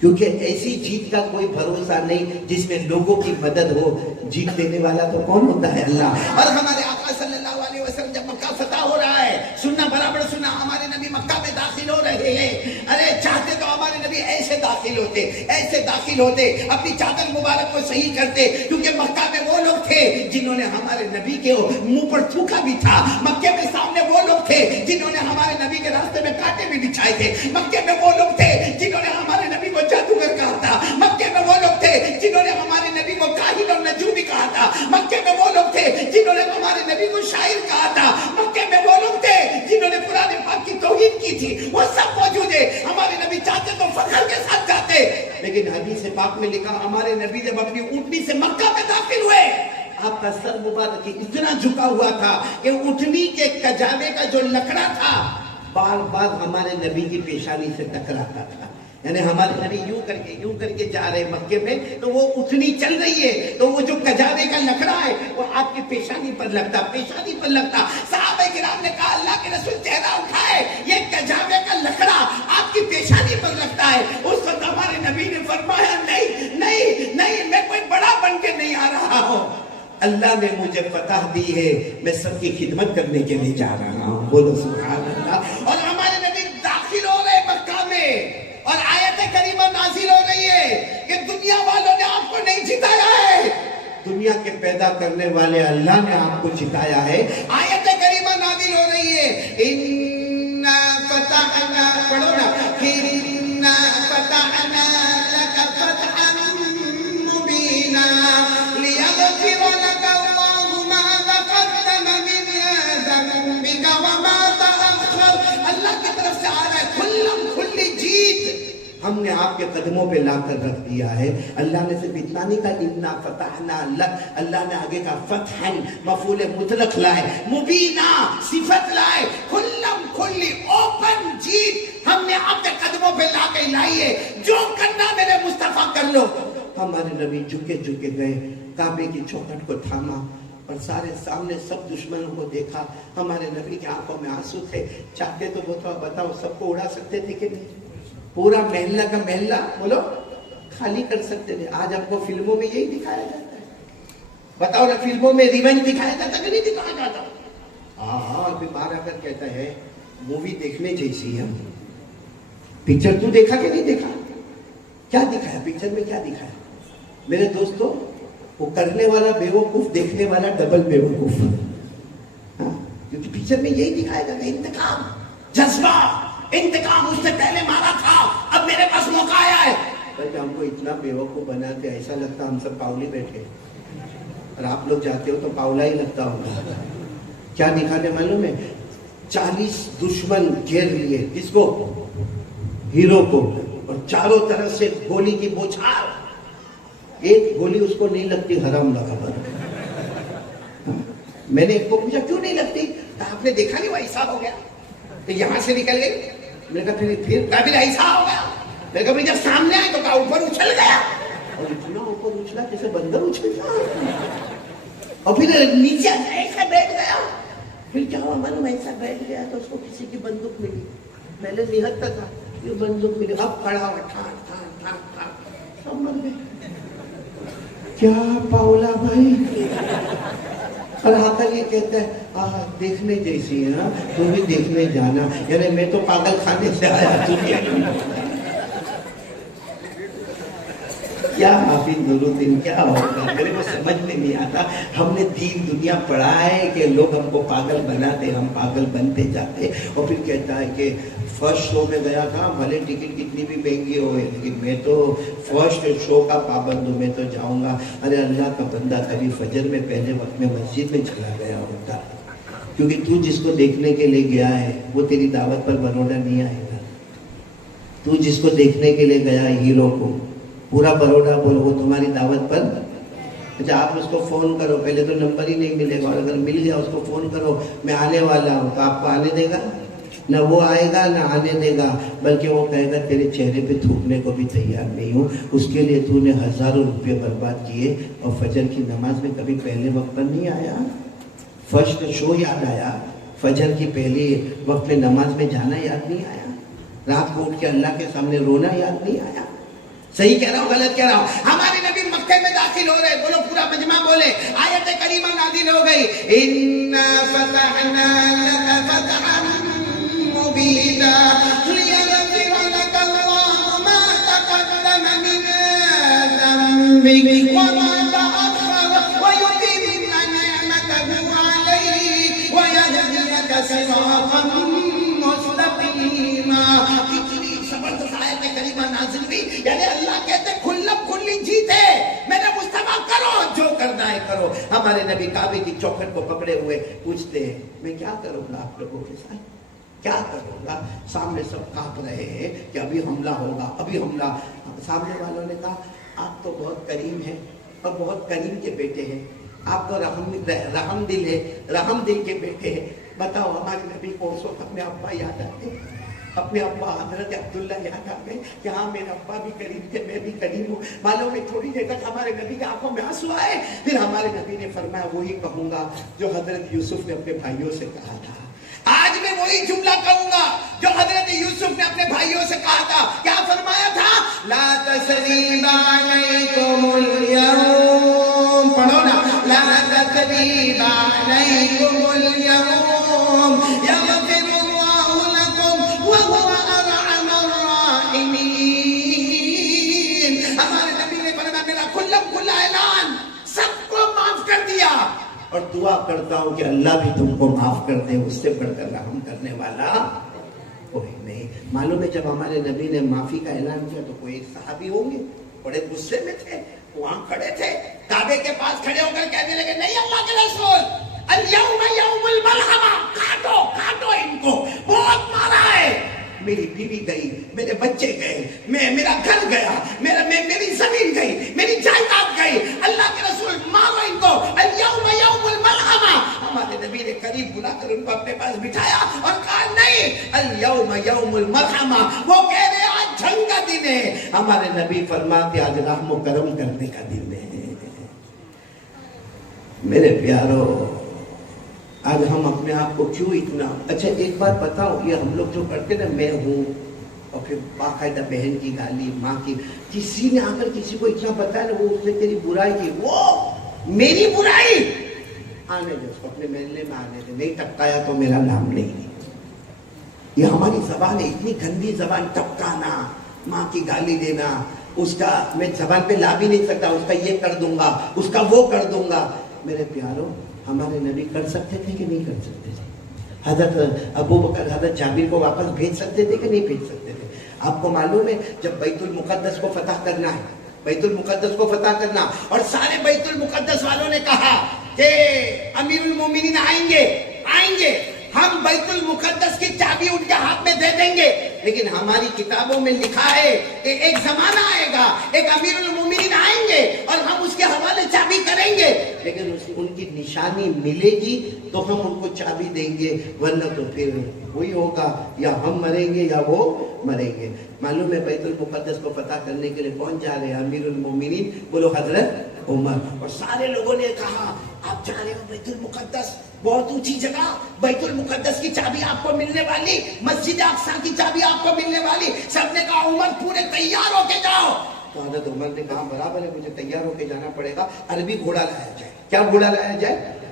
کیونکہ ایسی جیت کا کوئی بھروسہ نہیں جس میں لوگوں کی مدد ہو. جیت دینے والا تو کون ہوتا ہے؟ اللہ. اور ہمارے آقا صلی اللہ علیہ وسلم جب مکہ فتح ہو رہا ہے، سننا برابر سننا، ہمارے نبی مکہ میں داخل ہو رہے ہیں. ارے چاہتے تو ہمارے نبی ایسے داخل ہوتے، ایسے داخل ہوتے، اپنی چادر مبارک کو صحیح کرتے، کیونکہ مکہ میں وہ لوگ تھے جنہوں نے ہمارے نبی کے منہ پر تھوکا بھی تھا. مکے میں سامنے وہ لوگ تھے جنہوں نے ہمارے نبی کے راستے میں کانٹے بھی بچھائے تھے. مکے میں وہ لوگ تھے جنہوں نے ہمارے نبی کو جادوگر کہا تھا. مکے میں وہ لوگ تھے جنہوں نے ہمارے نبی کو کاہن اور نجومی کہا تھا. مکے میں وہ لوگ تھے جنہوں نے ہمارے نبی کو شاعر کہا تھا. مکے میں وہ لوگ تھے جنہوں نے قرآن پاک کی توہین کی تھی. وہ سب موجود ہے. ہمارے نبی چاہتے تو فخر کے ساتھ جاتے، لیکن حدیث پاک میں لکھا ہمارے نبی جب اپنی اونٹنی سے مکہ میں داخل ہوئے، آپ کا سر مبارک اتنا جھکا ہوا تھا کہ اونٹنی کے کجاوے کا جو لکڑا تھا بار بار ہمارے نبی کی پیشانی سے ٹکراتا تھا. یعنی ہمارے نبی یوں کر کے جا رہے مکے میں، تو وہ اٹھنی چل رہی ہے، تو وہ جو کجاوے کا لکڑا ہے وہ آپ کی پیشانی پر لگتا. صحابہ کرام نے کہا اللہ کے رسول چہرہ اٹھائے، یہ کجاوے کا لکڑا آپ کی پیشانی پر لگتا ہے. اس وقت ہمارے نبی نے فرمایا نہیں نہیں نہیں، میں کوئی بڑا بن کے نہیں آ رہا ہوں، اللہ نے مجھے فتح دی ہے، میں سب کی خدمت کرنے کے لیے جا رہا ہوں. بولو سبحان اللہ. اور ہمارے نبی داخل ہو رہے مکہ میں، اور آیت کریمہ نازل ہو رہی ہے کہ دنیا والوں نے آپ کو نہیں جتایا ہے، دنیا کے پیدا کرنے والے اللہ نے آپ کو جتایا ہے. آیت کریمہ نازل ہو رہی ہے، اِنَّا فَتَحْنَا، پڑھو نا، اِنَّا فَتَحْنَا لَكَ فَتْحًا مُبِينًا لِيَغْفِرَ لَكَ اللَّهُ مَا تَقَدَّمَ مِنْ ذَنبِكَ وَمَا تَأَخَّرَ. اللہ کی طرف سے آ رہا ہے کھلی جیت ہم نے آپ کے قدموں پہ لا کر رکھ دیا ہے. اللہ نے صرف اتنا نہیں کہا اِنَّا فَتَحْنَا لَكَ، اللہ نے آگے کہا فتحًا، مفعول مطلق لائے، مبینہ صفت لائے، کھلی اوپن جیت ہم نے آپ کے قدموں پہ لا کے لائی ہے. جو کرنا میرے مصطفیٰ کر لو. ہمارے نبی جھکے گئے، کعبے کی چوکھٹ کو تھاما اور سارے سامنے سب دشمنوں کو دیکھا. ہمارے نبی کی آنکھوں میں آنسو تھے. چاہتے تو وہ بتاؤ سب کو اڑا سکتے تھے کہ نہیں؟ پورا محلہ کا محلہ بولو خالی کر سکتے تھے. آج آپ کو فلموں میں یہی دکھایا جاتا ہے. بتاؤ نا، فلموں میں ریونج دکھایا جاتا کہ نہیں دکھایا جاتا؟ ہاں، ابھی باہر آ کر کہتا ہے مووی دیکھنے جیسی ہے. پکچر تو دیکھا کہ نہیں دیکھا؟ کیا دکھایا پکچر میں؟ کیا دکھایا میرے دوستو؟ وہ کرنے والا بیوقوف، دیکھنے والا ڈبل بیوقوف. کیونکہ پکچر میں یہی دکھایا جاتا ہے، انتقام، جذبہ، انتقام. اس سے پہلے مارا تھا، اب میرے پاس موقع آیا ہے. بلکہ ہم کو اتنا بیوقوف بناتے ایسا لگتا ہم سب پاؤلی بیٹھے، اور آپ لوگ جاتے ہو تو پاؤلا ہی لگتا ہوگا. کیا دکھانے معلوم ہے؟ 40 دشمن گھیر لیے، کس کو؟ ہیرو کو، اور چاروں طرف سے گولی کی بوچھار. ایک گولی اس کو نہیں لگتی، حرام لگا بر. میں نے ایک کو پوچھا کیوں نہیں لگتی؟ آپ نے دیکھا نہیں وہ ایسا ہو گیا، تو یہاں سے نکل گئی. میں نے کہا پھر ایسا ہو گیا. میں نے کہا جب سامنے آئے تو کہا اوپر اچھل گیا، اور اتنا اوپر اچھلا جیسے بندر اچھلتا، اور پھر نیچے ایسا بیٹھ گیا. پھر کیا ہوا معلوم؟ ایسا بیٹھ گیا تو اس کو کسی کی بندوق ملی. پہلے نہتتا تھا، یہ بندوق ملی، اب کھڑا ہوا، ٹھان ٹھان ٹھان ٹھان، سب مر گئے. کیا پاؤلا بھائی. اور آ کر یہ کہتا ہے دیکھنے جیسی ہے نا، تو بھی دیکھنے جانا. یعنی میں تو پاگل خانے سے آیا، تو بھی کیا حافظ نورالدین کیا ہوگا، میرے کو سمجھ میں نہیں آتا. ہم نے دین دنیا پڑھا ہے کہ لوگ ہم کو پاگل بناتے، ہم پاگل بنتے جاتے. اور پھر کہتا ہے کہ فرسٹ شو میں گیا تھا، بھلے ٹکٹ کتنی بھی مہنگی ہوئے لیکن میں تو فرسٹ شو کا پابند ہوں، میں تو جاؤں گا. ارے اللہ کا بندہ کبھی فجر میں پہلے وقت میں مسجد میں چلا گیا ہوتا، کیونکہ تو جس کو دیکھنے کے لیے گیا ہے وہ تیری دعوت پر بروڈا نہیں آئے گا. تو جس کو دیکھنے کے لیے گیا ہے ہیرو کو، پورا بروڈا بولو وہ تمہاری دعوت پر. اچھا آپ اس کو فون کرو، پہلے تو نمبر ہی نہیں ملے گا، اور اگر مل گیا اس کو فون کرو میں آنے والا ہوں، تو آپ کو آنے دے گا؟ نہ وہ آئے گا نہ آنے دے گا، بلکہ وہ کہے گا تیرے چہرے پہ تھوکنے کو بھی تیار نہیں ہوں. اس کے لیے تو نے ہزاروں روپے برباد کیے اور فجر کی نماز میں کبھی پہلے وقت پر نہیں آیا. فرسٹ شو یاد آیا، فجر کی پہلی وقت میں نماز میں جانا یاد نہیں آیا، رات کو اٹھ کے اللہ کے سامنے رونا یاد نہیں آیا. صحیح کہہ رہا ہوں غلط کہہ رہا ہوں؟ ہمارے نبی مکے میں داخل ہو رہے، بولو پورا مجمع بولے، آیت کریمہ نازل ہو گئی، اِنَّا فَتَحْنَا لَكَ فَتْحًا مُبِينًا لِيَغْفِرَ لَكَ اللَّهُ مَا تَقَدَّمَ مِن ذَنبِكَ وَمَا تَأَخَّرَ وَيُتِمَّ نِعْمَتَهُ عَلَيْكَ وَيَهْدِيَكَ صِرَاطًا مُسْتَقِيمًا. کتنی زبردست آیت کریمہ نازل ہوئی. یعنی اللہ کہتے کھلم کھلی جیت ہے، میرے مصطفیٰ کرو جو کرنا ہے کرو. ہمارے نبی کعبے کی چوکھٹ کو پکڑے ہوئے پوچھتے ہیں میں کیا کروں گا آپ لوگوں کے ساتھ، کیا کروں گا؟ سامنے سب کانپ رہے ہیں کہ ابھی حملہ ہوگا، ابھی حملہ. سامنے والوں نے کہا آپ تو بہت کریم ہیں اور بہت کریم کے بیٹے ہیں، آپ تو رحم دل ہے، رحم دل کے بیٹے ہیں. بتاؤ ہمارے نبی کو اس وقت اپنے ابا یاد آتے، اپنے ابا حضرت عبداللہ یاد آ گئے کہ ہاں میرا ابا بھی کریم تھے، میں بھی کریم ہوں. معلوم ہے تھوڑی دیر تک ہمارے نبی کی آنکھوں میں آنسو آئے. پھر ہمارے نبی نے فرمایا وہی کہوں گا جو حضرت یوسف نے اپنے بھائیوں سے کہا تھا. آج میں وہی جملہ کہوں گا جو حضرت یوسف نے اپنے بھائیوں سے کہا تھا. کیا فرمایا تھا؟ لا تثریب علیکم اليوم، پڑھو نا، لا تثریب علیکم اليوم یغفر اللہ لکم وہو ارحم الراحمین. ہمارے نبی نے فرمایا میرا کھلم کھلا اعلان، سب کو معاف کر دیا اور دعا کرتا ہوں کہ اللہ بھی تم کو معاف کر دے، اس سے بڑھ کر رحم کرنے والا کوئی نہیں. معلوم ہے جب ہمارے نبی نے معافی کا اعلان کیا تو کوئی ایک صحابی ہوں گے بڑے غصے میں تھے، وہاں کھڑے تھے کعبے کے پاس کھڑے ہو کر کہنے لگے نہیں اللہ کے رسول الیوم یوم الملحمہ، کاٹو کاٹو ان کو، بہت مارا ہے، میری بیوی گئی، میرے بچے گئے، میرا گھر گیا، میری زمین گئی، میری جائیداد گئی، اللہ کے رسول مارو ان کو، الیوم یوم الملحمہ. ہمارے نبی نے قریب بلا کر ان کو اپنے پاس بٹھایا اور کہا نہیں الیوم یوم الملحمہ. وہ کہہ رہے آج جنگ کا دن ہے، ہمارے نبی فرماتے آج رحم و کرم کرنے کا دن ہے. میرے پیارو آج ہم اپنے آپ کو کیوں اتنا، اچھا ایک بات بتاؤ، یہ ہم لوگ جو کرتے نا میں ہوں اور پھر باقاعدہ بہن کی گالی، ماں کی، کسی نے آ کر کسی کو اتنا بتایا نا وہ اس نے تیری برائی کی، وہ میری برائی، آنے دے اس کو اپنے محلے میں آنے دے، نہیں ٹپکایا تو میرا نام نہیں. یہ ہماری زبان ہے، اتنی گندی زبان، ٹپکانا، ماں کی گالی دینا، اس کا میں زبان پہ لا بھی نہیں سکتا، اس کا یہ کر دوں گا، اس کا وہ کر دوں گا. میرے پیاروں ہمارے نبی کر سکتے تھے کہ نہیں کر سکتے تھے؟ حضرت ابو بکر حضرت جابر کو واپس بھیج سکتے تھے کہ نہیں بھیج سکتے تھے؟ آپ کو معلوم ہے جب بیت المقدس کو فتح کرنا ہے، بیت المقدس کو فتح کرنا، اور سارے بیت المقدس والوں نے کہا کہ امیر المومنین آئیں گے، ہم بیت المقدس کی چابی ان کے ہاتھ میں دے دیں گے، لیکن ہماری کتابوں میں لکھا ہے کہ ایک زمانہ آئے گا، ایک امیر المومنین آئیں گے اور ہم اس کے حوالے چابی کریں گے، لیکن ان کی نشانی ملے گی تو ہم ان کو چابی دیں گے، ورنہ تو پھر وہی ہوگا، یا ہم مریں گے یا وہ مریں گے. معلوم ہے بیت المقدس کو فتح کرنے کے لیے کون جا رہے ہیں؟ امیر المومنین، بولو حضرت عمر. اور سارے لوگوں نے کہا آپ جا رہے ہو بیت المقدس، بہت اونچی جگہ، بیت المقدس کی چابی آپ کو ملنے والی، مسجد اقصی کی چابی آپ کو ملنے والی. سب نے کہا عمر پورے تیار ہو کے جاؤ. تو حضرت عمر نے کہا برابر ہے، مجھے تیار ہو کے جانا پڑے گا، عربی گھوڑا لایا جائے. کیا گھوڑا لایا جائے؟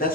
10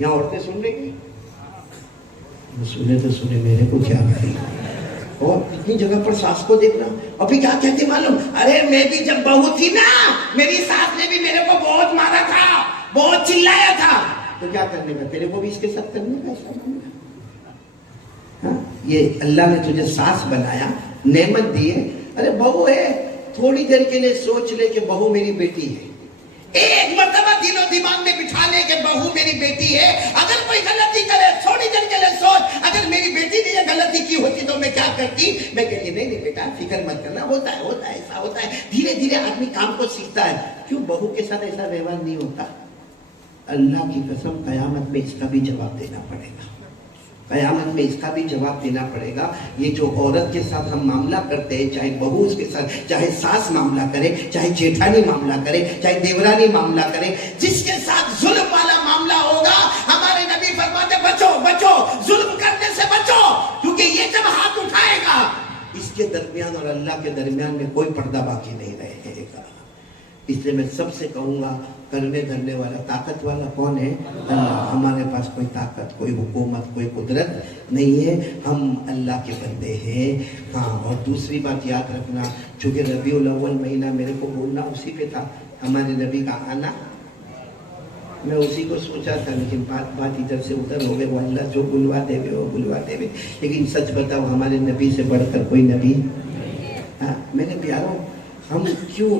یہاں عورتیں سن رہی ہیں؟ سنے تو سنے، میرے کو کیا بھائی. اور اتنی جگہ پر ساس کو دیکھنا. ابھی کیا کہتے معلوم؟ ارے میں بھی جب بہو تھی نا، میری ساس نے بھی میرے کو بہت مارا تھا، بہت چلایا تھا. تو کیا کرنے کا؟ تیرے کو بھی اس کے ساتھ کرنے کا ایسا کرنے کا. ہاں، یہ اللہ نے تجھے ساس بنایا، نعمت دی ہے. ارے بہو ہے، تھوڑی دیر کے لیے سوچ لے کہ بہو میری بیٹی ہے. ایک مرتبہ دل و دماغ میں بٹھا لے کہ بہو میری بیٹی ہے. اگر کوئی غلطی کرے تھوڑی دیر کے لیے سوچ، اگر میری بیٹی نے یہ غلطی کی ہوتی تو میں کیا کرتی. میں کہتی نہیں بیٹا فکر مت کرنا، ہوتا ہے ایسا ہوتا ہے. دھیرے دھیرے آدمی کام کو سیکھتا ہے. کیوں بہو کے ساتھ ایسا ویوہار نہیں ہوتا؟ اللہ کی قسم قیامت میں اس کا بھی جواب دینا پڑے گا. قیامت میں اس کا بھی جواب دینا پڑے گا. یہ جو عورت کے ساتھ ہم معاملہ کرتے ہیں، چاہے بہو اس کے ساتھ، چاہے ساس معاملہ کرے، چاہے جیٹھانی معاملہ کرے، چاہے دیورانی معاملہ کرے، جس کے ساتھ ظلم والا معاملہ ہوگا، ہمارے نبی فرماتے بچو بچو، ظلم کرنے سے بچو، کیونکہ یہ جب ہاتھ اٹھائے گا اس کے درمیان اور اللہ کے درمیان میں کوئی پردہ باقی نہیں رہے گا. اس لیے میں سب سے کہوں گا، کرنے دھرنے والا طاقت والا کون ہے؟ اللہ. ہمارے پاس کوئی طاقت، کوئی حکومت، کوئی قدرت نہیں ہے. ہم اللہ کے بندے ہیں. ہاں، اور دوسری بات یاد رکھنا، چونکہ ربیع الاول مہینہ میرے کو بولنا اسی پہ تھا، ہمارے نبی کا آنا. میں اسی کو سوچا تھا، لیکن بات ادھر سے ادھر ہو گئے. وہ اللہ جو بلوا دے وہ بلوا دے. لیکن سچ بتاؤ، ہمارے نبی سے بڑھ کر کوئی نبی؟ ہاں میرے پیاروں، ہم کیوں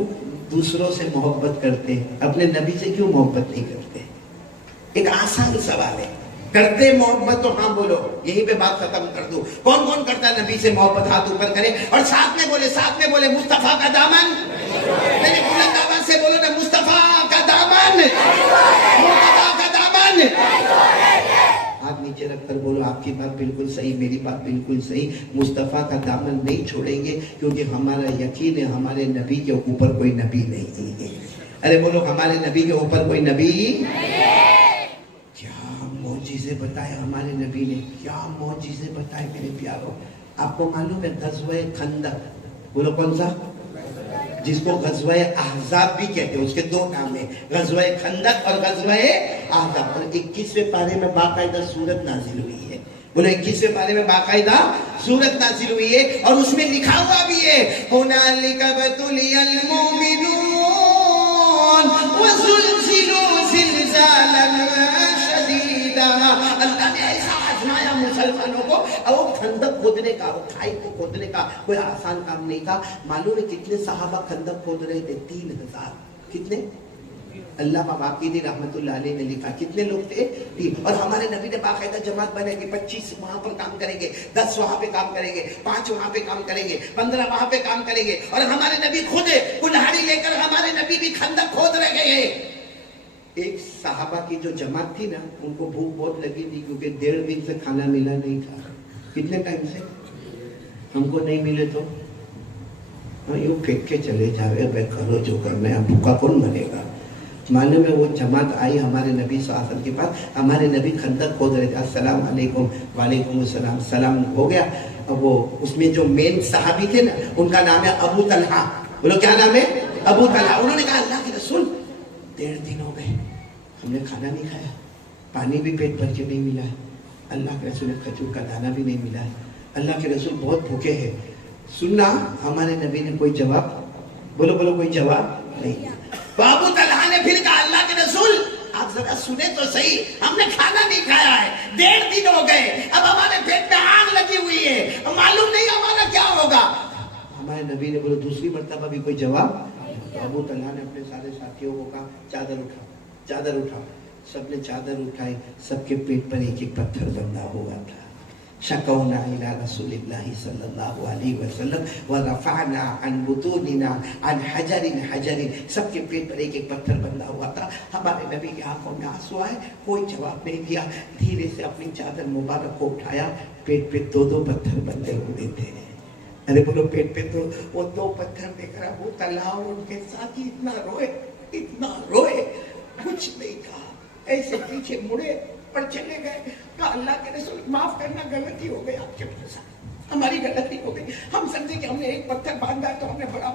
دوسروں سے محبت کرتے ہیں، اپنے نبی سے کیوں محبت نہیں کرتے؟ ایک آسان سوال ہے. کرتے محبت تو ہاں بولو، یہیں پہ بات ختم کر دو. کون کون کرتا ہے نبی سے محبت؟ ہاتھ اوپر کرے اور ساتھ میں بولے مصطفیٰ کا دامن. میری بلند آواز سے بولو نا، مصطفیٰ کا دامن، مصطفیٰ کا دامن. ہاتھ نیچے رکھ کر بولو، آپ کی بات بالکل صحیح، میری بات بالکل صحیح. مصطفیٰ کا دامن نہیں چھوڑیں گے، کیونکہ ہمارا یقین ہے ہمارے نبی کے اوپر کوئی نبی نہیں ہے. ارے بولو، ہمارے نبی کے اوپر کوئی نبی نہیں. کیا معجزے بتائے ہمارے نبی نے، کیا معجزے بتائے میرے پیاروں. آپ کو معلوم ہے غزوہ خندق، بولو کون سا؟ جس کو غزوہ احزاب بھی کہتے ہیں، اس کے دو نام ہیں، غزوہ خندق اور غزوہ احزاب. اور 21ویں پارے میں باقاعدہ سورت نازل ہوئی ہے. بولے 21ویں پارے میں باقاعدہ سورت نازل ہوئی ہے، اور اس میں لکھا ہوا بھی ہے هُنَالِكَ ابْتُلِيَ الْمُؤْمِنُونَ وَزُلْزِلُوا زِلْزَالًا شَدِيدًا. اللہ نے ایسا آزمایا مسلمانوں کو. اور خندق کھودنے کا، کھائی کو کھودنے کا کوئی آسان کام نہیں تھا. معلوم ہے کتنے صحابہ خندق کھود رہے تھے؟ 3000. کتنے؟ اللہ واقعی رحمت اللہ علیہ نے لکھا کتنے لوگ تھے؟ اور ہمارے نبی نے باقاعدہ جماعت بنے گی. 25 وہاں پر کام کریں گے، 10 وہاں پہ کام کریں گے، 5 وہاں پہ کام کریں گے، 15 وہاں پہ کام کریں گے. اور ہمارے نبی خود کلہاڑی لے کر ہمارے نبی بھی خندق کھود رہے ہیں. ایک صحابہ کی جو جماعت تھی نا، ان کو بھوک بہت لگی تھی، کیونکہ 1.5 دن سے کھانا ملا نہیں تھا. کتنے ٹائم سے؟ ہم کو نہیں ملے تو یوں پھینک کے چلے جاوے، بھائی کرو جو کرنا ہے، بھوکا کون مرے گا. معلوم ہے وہ جماعت آئی ہمارے نبی صلی اللہ علیہ وسلم کے پاس. ہمارے نبی خندق کھود رہے تھے. السلام علیکم. وعلیکم السلام. سلام ہو گیا. اب وہ اس میں جو مین صحابی تھے نا، ان کا نام ہے ابو طلحہ. بولو کیا نام ہے؟ ابو طلحہ. انہوں نے کہا اللہ کے رسول 1.5 دن ہو گئے، ہم نے کھانا نہیں کھایا، پانی بھی پیٹ بھر کے نہیں ملا ہے، اللہ کے رسول کھجور کا دانہ بھی نہیں ملا ہے، اللہ کے رسول بہت بھوکے ہیں. سننا، ہمارے نبی نے کوئی جواب، بولو کوئی جواب نہیں. تو ابو طلحہ نے پھر کہا اللہ کے رسول آپ ذرا سنیں تو صحیح، ہم نے کھانا نہیں کھایا ہے، 1.5 دن ہو گئے، اب ہمارے پیٹ میں آگ لگی ہوئی ہے، معلوم نہیں ہمارا کیا ہوگا. ہمارے نبی نے بولو دوسری مرتبہ بھی کوئی جواب. تو ابو طلحہ نے اپنے سارے ساتھیوں کو کہا چادر اٹھا. سب نے چادر اٹھائی. سب کے پیٹ پر ایک ایک پتھر بندھا ہوا تھا. شکونا الی رسول اللہ صلی اللہ علیہ وسلم ورفعنا عن بطوننا عن حجر. سب کے پیٹ پر ایک ایک پتھر بندھا ہوا تھا. ہمارے نبی کی آنکھوں میں آنسو آئے، کوئی جواب نہیں دیا. دھیرے سے اپنی چادر مبارک کو اٹھایا. پیٹ پہ 2 پتھر بندھے ہوئے تھے. ارے بولو پیٹ پہ تو وہ 2 پتھر دیکھ رہا. ابو طلحہ اور ان کے ساتھ اتنا روئے، کچھ نہیں کہا، ایسے پیچھے مڑے اور چلے گئے. کہا اللہ کے رسول معاف کرنا، غلطی ہو گئی آپ کے ساتھ، ہماری غلطی ہو گئی. ہم سمجھے کہ ہم نے ایک پتھر باندھا تو ہم نے بڑا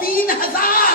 3,000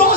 2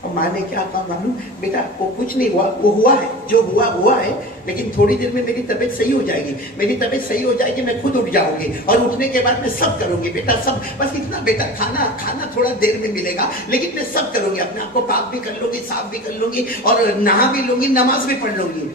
اور ماں نے کیا کہا معلوم؟ بیٹا وہ کچھ نہیں ہوا، وہ ہوا ہے، جو ہوا ہوا ہے، لیکن تھوڑی دیر میں میری طبیعت صحیح ہو جائے گی، میری طبیعت صحیح ہو جائے گی، میں خود اٹھ جاؤں گی، اور اٹھنے کے بعد میں سب کروں گی بیٹا، سب بس اتنا بیٹا، کھانا تھوڑا دیر میں ملے گا، لیکن میں سب کروں گی، اپنے آپ کو پاک بھی کر لوں گی، صاف بھی کر لوں گی، اور نہا بھی لوں گی، نماز بھی پڑھ لوں گی۔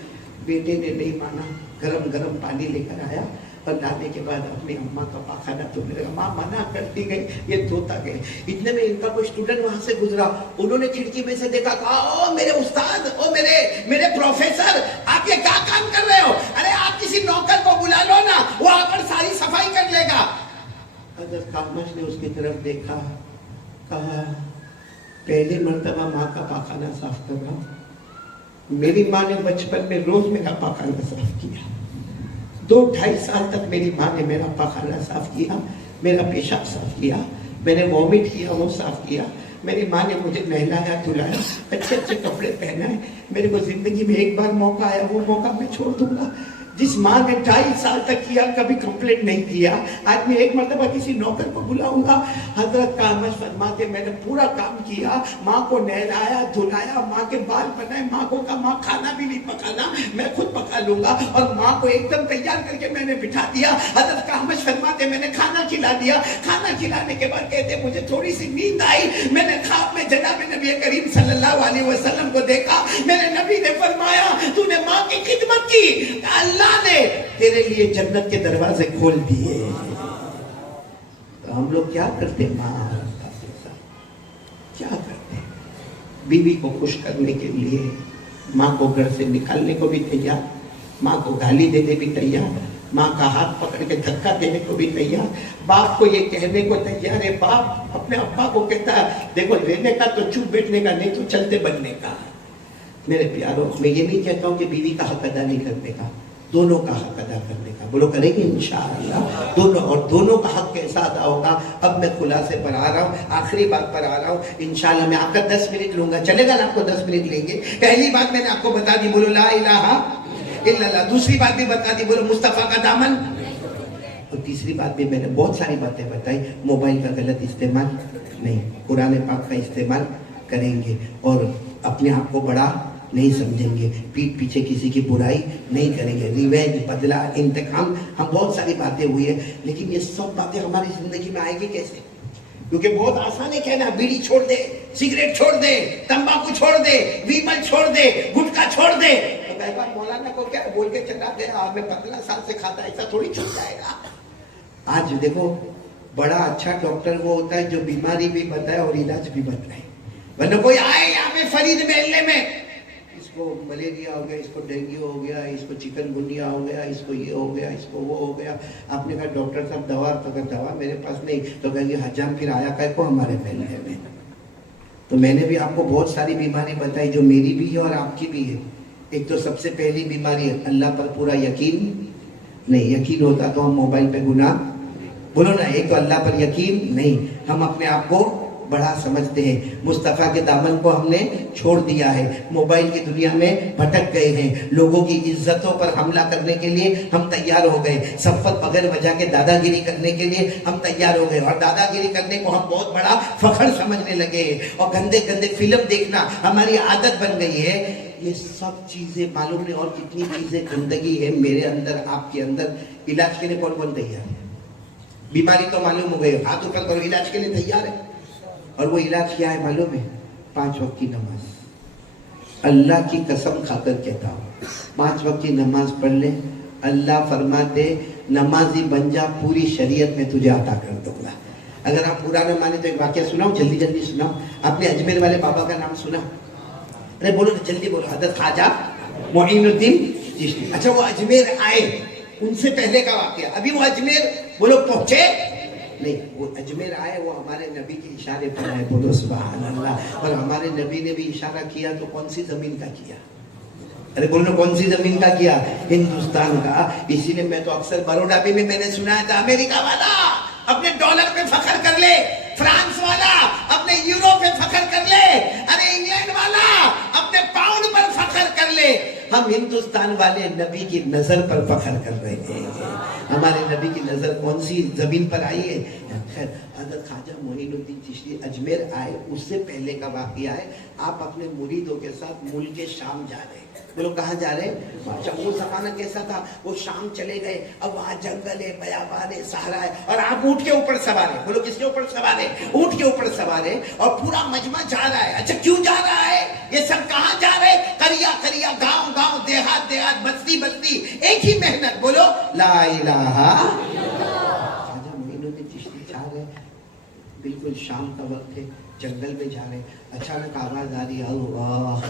بیٹے نے نہیں مانا، گرم پانی لے کر آیا اور لانے کے بعد اپنی اماں کا پاخانہ دھونے لگا۔ ماں منع کرتی گئی، یہ دھوتا گئے۔ اتنے میں ان کا کوئی اسٹوڈنٹ وہاں سے گزرا، انہوں نے کھڑکی میں سے دیکھا، کہا او میرے استاد، او میرے پروفیسر، آپ یہ کیا کام کر رہے ہو؟ ارے آپ کسی نوکر کو بلا لو نا، وہ آ کر ساری صفائی کر لے گا۔ حضرت کامش نے اس کی طرف دیکھا، کہا پہلی مرتبہ ماں کا پاخانہ صاف کر رہا ہوں، میری ماں نے بچپن میں روز میرا پاخانہ صاف کیا، 2-2.5 سال تک میری ماں نے میرا پاخانہ صاف کیا، میرا پیشاب صاف کیا، میں نے وامٹ کیا وہ صاف کیا، میری ماں نے مجھے نہلایا دھلایا، اچھے اچھے کپڑے پہنائے۔ میرے کو زندگی میں ایک بار موقع آیا، وہ موقع میں چھوڑ دوں گا؟ جس ماں نے 2.5 سال تک کیا، کبھی کمپلینٹ نہیں کیا، آج میں ایک مرتبہ کسی نوکر کو بلاؤں گا؟ حضرت کامش فرماتے میں نے پورا کام کیا، ماں کو نہلایا دھلایا، ماں کے بال بنائے، ماں کو کہا ماں کھانا بھی نہیں پکانا، میں خود پکا لوں گا، اور ماں کو ایک دم تیار کر کے میں نے بٹھا دیا۔ حضرت کامش فرماتے میں نے کھانا کھلا دیا، کھانا کھلانے کے بعد کہتے مجھے تھوڑی سی نیند آئی، میں نے خواب میں جناب نبی کریم صلی اللہ علیہ وسلم کو دیکھا، میرے نبی نے فرمایا تو نے ماں کی خدمت کی، اللہ نے تیرے لیے جنت کے دروازے کھول دیے۔ تو ہم لوگ کیا کرتے ماں کیا کرتے؟ بیوی کو خوش کرنے کے لیے ماں کو گھر سے نکالنے کو بھی تیار، ماں کو گالی دینے بھی تیار، ماں کا ہاتھ پکڑ کے دھکا دینے کو بھی تیار، باپ کو یہ کہنے کو تیار ہے۔ باپ اپنے ابا کو کہتا ہے دیکھو رہنے کا تو چپ بیٹھنے کا، نہیں تو چلتے بننے کا۔ میرے پیاروں، میں یہ نہیں کہتا ہوں کہ بیوی کا حق ادا نہیں کرنے کا، دونوں کا حق ادا کرنے کا، بولو کریں گے انشاءاللہ دونوں، اور دونوں کا حق کیسا ادا ہوگا اب میں خلاصے پر آ رہا ہوں، آخری بات پر آ رہا ہوں انشاءاللہ۔ میں آپ کا 10 منٹ لوں گا، چلے گا نا؟ آپ کو 10 منٹ لیں گے۔ پہلی بات میں نے آپ کو بتا دی، بولو لا الہ الا اللہ۔ دوسری بات بھی بتا دی، بولو مصطفیٰ کا دامن۔ اور تیسری بات بھی میں نے بہت ساری باتیں بتائی، موبائل کا غلط استعمال نہیں، قرآن پاک کا استعمال کریں گے، اور اپنے آپ کو بڑا نہیں سمجھیں گے، پیٹ پیچھے کسی کی برائی نہیں کریں گے، ریونج، بدلہ، انتقام، ہم بہت ساری باتیں ہوئی ہیں، لیکن یہ سب باتیں ہماری زندگی میں آئے گی کیسے؟ کیونکہ بہت آسان ہے کہنا بیڑی چھوڑ دے، سگریٹ چھوڑ دے، تمباکو چھوڑ دے، ویمل چھوڑ دے، گٹکا چھوڑ دے۔ تو کئی بار مولانا کو کیا بول کے چلا گیا، میں 15 سال سے کھاتا، ایسا تھوڑی چھوٹ جائے گا۔ آج دیکھو بڑا اچھا ڈاکٹر وہ ہوتا ہے جو بیماری بھی بتائے اور علاج بھی بتائے، ورنہ کوئی آئے یہاں پہ فرید محلے میں اس کو ملیریا ہو گیا، اس کو ڈینگو ہو گیا، اس کو چکن گنیا ہو گیا، اس کو یہ ہو گیا، اس کو وہ ہو گیا، آپ نے کہا ڈاکٹر صاحب دوا، تو کہ دوا میرے پاس نہیں، تو کہیں گے حجام پھر آیا کہ کو ہمارے محلے میں۔ تو میں نے بھی آپ کو بہت ساری بیماری بتائی جو میری بھی ہے اور آپ کی بھی ہے۔ ایک تو سب سے پہلی بیماری ہے اللہ پر پورا یقین نہیں، یقین ہوتا تو ہم موبائل پہ گناہ، بولو نا، ایک تو اللہ پر یقین نہیں، ہم اپنے آپ کو بڑا سمجھتے ہیں، مصطفیٰ کے دامن کو ہم نے چھوڑ دیا ہے، موبائل کی دنیا میں بھٹک گئے ہیں، لوگوں کی عزتوں پر حملہ کرنے کے لیے ہم تیار ہو گئے، صفت بغیر وجہ کے دادا گیری کرنے کے لیے ہم تیار ہو گئے، اور دادا گیری کرنے کو ہم بہت بڑا فخر سمجھنے لگے ہیں، اور گندے گندے فلم دیکھنا ہماری عادت بن گئی ہے۔ یہ سب چیزیں معلوم نہیں اور کتنی چیزیں گندگی ہے میرے اندر، آپ کے اندر۔ علاج کے لیے کون کون تیار ہے؟ بیماری تو معلوم ہو گئی، ہاتھ اوپر کرو، علاج کے لیے تیار ہے؟ اور وہ علاج کیا ہے معلوم ہے؟ 5 وقت کی نماز۔ اللہ کی قسم کھا کر کہتا ہوں 5 وقت کی نماز پڑھ لے، اللہ فرماتے نمازی بن جا، پوری شریعت میں تجھے عطا کر دوں گا۔ اگر آپ پورا نہ مانے تو ایک واقعہ سناؤں، جلدی جلدی سناؤں۔ آپ نے اجمیر والے بابا کا نام سنا؟ ارے بولو جلدی بولو، حضرت خواجہ معین الدین چشتی۔ اچھا وہ اجمیر آئے، ان سے پہلے کا واقعہ، ابھی وہ اجمیر بولو پہنچے نہیں، وہ اجمیر آئے، وہ ہمارے نبی کے اشارے پر آئے، بولو سبحان اللہ۔ اور ہمارے نبی نے بھی اشارہ کیا تو کون سی زمین کا کیا؟ ارے بولو کون سی زمین کا کیا؟ ہندوستان کا۔ اسی لیے میں تو اکثر بروڈا بھی میں نے سنا تھا، امریکہ والا اپنے ڈالر پہ فخر کر لے، فرانس والا اپنے یورو پہ فخر کر لے، ارے انگلینڈ والا اپنے پاؤنڈ پر فخر کر لے۔ ہم ہندوستان والے نبی کی نظر پر فخر کر رہے ہیں. ہمارے نبی کی نظر کون سی زمین پر آئی ہے؟ خیر، حضرت خواجہ معین الدین چشتی اجمیر آئے اس سے پہلے کا واقعہ ہے. آپ اپنے مریدوں کے ساتھ ملک شام جا رہے ہیں. بولو کہاں جا رہے ہیں؟ اچھا، وہ زمانہ کیسا تھا؟ وہ شام چلے گئے، اب وہاں جنگل ہے، بیابان ہے، صحرا ہے، اور آپ اونٹ کے اوپر سوار ہیں. بولو کس کے اوپر سوار ہے؟ اونٹ کے اوپر سوار ہے، اور پورا مجمع جا رہا ہے. اچھا کیوں جا رہا ہے؟ یہ سب کہاں جا رہے ہیں؟ کریا کریا، گاؤں گاؤں، دیہات دیہات، بستی بستی، ایک ہی محنت. بولو لا الہ. خواجہ معین الدین چشتی جا رہے، بالکل شام کا وقت ہے، جنگل میں جا رہے. اچانک آواز آ رہی ہے، اللہ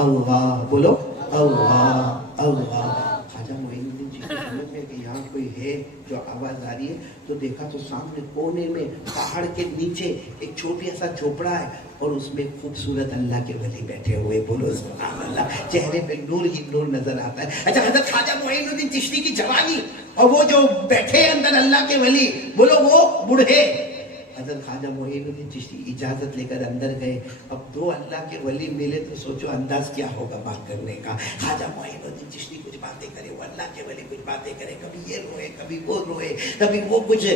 اللہ. بولو اللہ اللہ. خواجہ معین الدین چشتی سمجھ گئے کہ یہاں کوئی ہے جو آواز آ رہی ہے. تو دیکھا تو سامنے کونے میں پہاڑ کے نیچے ایک چھوٹی سا جھوپڑا ہے، اور اس میں خوبصورت اللہ کے ولی بیٹھے ہوئے. بولو سبحان اللہ. چہرے پہ نور ہی نور نظر آتا ہے. اچھا، حضرت خواجہ معین الدین چشتی کی جوانی اور وہ جو بیٹھے اندر اللہ کے ولی، بولو وہ بوڑھے. حضرت خواجہ معین الدین چشتی اجازت لے کر اندر گئے. اب دو اللہ کے ولی ملے تو سوچو انداز کیا ہوگا بات کرنے کا. خواجہ معین الدین چشتی کچھ باتیں کرے، وہ اللہ کے ولی کچھ باتیں کرے، کبھی یہ روئے کبھی وہ روئے، کبھی وہ کچھ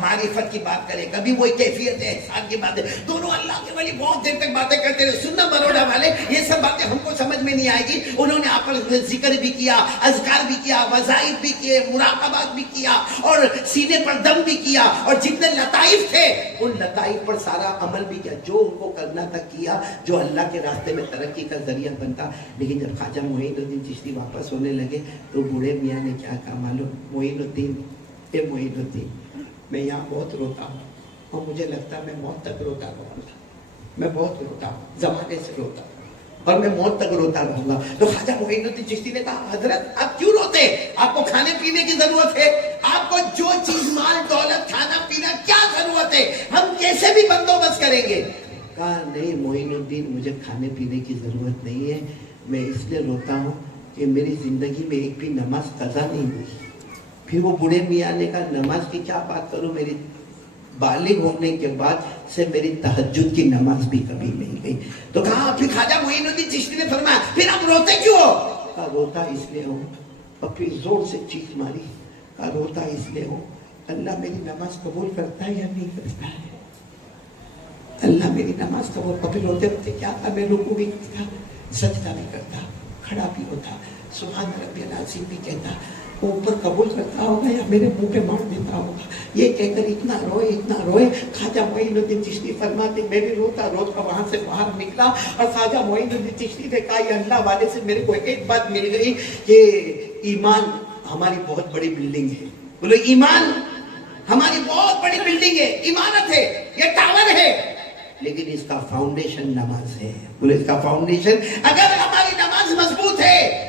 معرفت کی بات کرے، کبھی وہ کیفیت احسان کی باتیں. دونوں اللہ کے ولی بہت دیر تک باتیں کرتے رہے. سننا بروڈا والے، یہ سب باتیں ہم کو سمجھ میں نہیں آئے گی. انہوں نے آپس میں ذکر بھی کیا، اذکار بھی کیا، وظائف بھی کیے، مراقبات بھی کیا، اور سینے پر دم بھی کیا، اور جتنے لطائف تھے ان لطائف پر سارا عمل بھی کیا، جو ان کو کرنا تھا کیا، جو اللہ کے راستے میں ترقی کا ذریعہ بنتا. لیکن جب خواجہ معین الدین چشتی واپس ہونے لگے تو بوڑھے میاں نے کیا کہا معلوم؟ معین الدین، اے معین الدین، میں یہاں بہت روتا ہوں، اور مجھے لگتا ہے میں موت تک روتا رہوں گا. میں بہت روتا ہوں، زمانے سے روتا ہوں، اور میں موت تک روتا رہوں گا. تو خواجہ معین الدین چشتی نے کہا حضرت آپ کیوں روتے؟ آپ کو کھانے پینے کی ضرورت ہے، آپ کو جو چیز مال دولت کھانا پینا کیا ضرورت ہے، ہم کیسے بھی بندوبست کریں گے. کہا نہیں معین الدین، مجھے کھانے پینے کی ضرورت نہیں ہے، میں اس لیے روتا ہوں کہ میری زندگی میں ایک بھی نماز قضا نہیں ہوئی. پھر وہ بوڑھے میاں نے کہا نماز کی کیا بات کروں، میری بالغ ہونے کے بعد سے میری تہجد کی نماز بھی کبھی نہیں گئی. تو کہا پھر خواجہ معین الدین چشتی نے فرمایا پھر آپ روتے کیوں ہو؟ کہا روتا اس لیے ہوں، اور پھر زور سے چیخ ماری. کہا روتا اس لیے ہوں، اللہ میری نماز قبول کرتا ہے یا نہیں کرتا ہے؟ اللہ میری نماز قبول. اور پھر روتے روتے کیا تھا، میں رکوع بھی کرتا، سجدہ بھی کرتا، کھڑا بھی ہوتا، سبحان ربی العظیم بھی کہتا. اوپر قبول کرتا ہوگا یا میرے منہ پہ مار دیتا ہوگا. یہ کہہ کر اتنا روئے. خواجہ معین الدین چشتی فرماتے میں بھی روتا روتا وہاں سے باہر نکلا، اور خواجہ معین الدین چشتی نے کہا یہ اللہ والے سے میرے کو ایک بات مل گئی کہ ایمان ہماری بہت بڑی بلڈنگ ہے. بولو ایمان ہماری بہت بڑی بلڈنگ ہے، عمارت ہے، یہ ٹاور ہے، لیکن اس کا فاؤنڈیشن نماز ہے. بولو اس کا فاؤنڈیشن، اگر ہماری نماز مضبوط ہے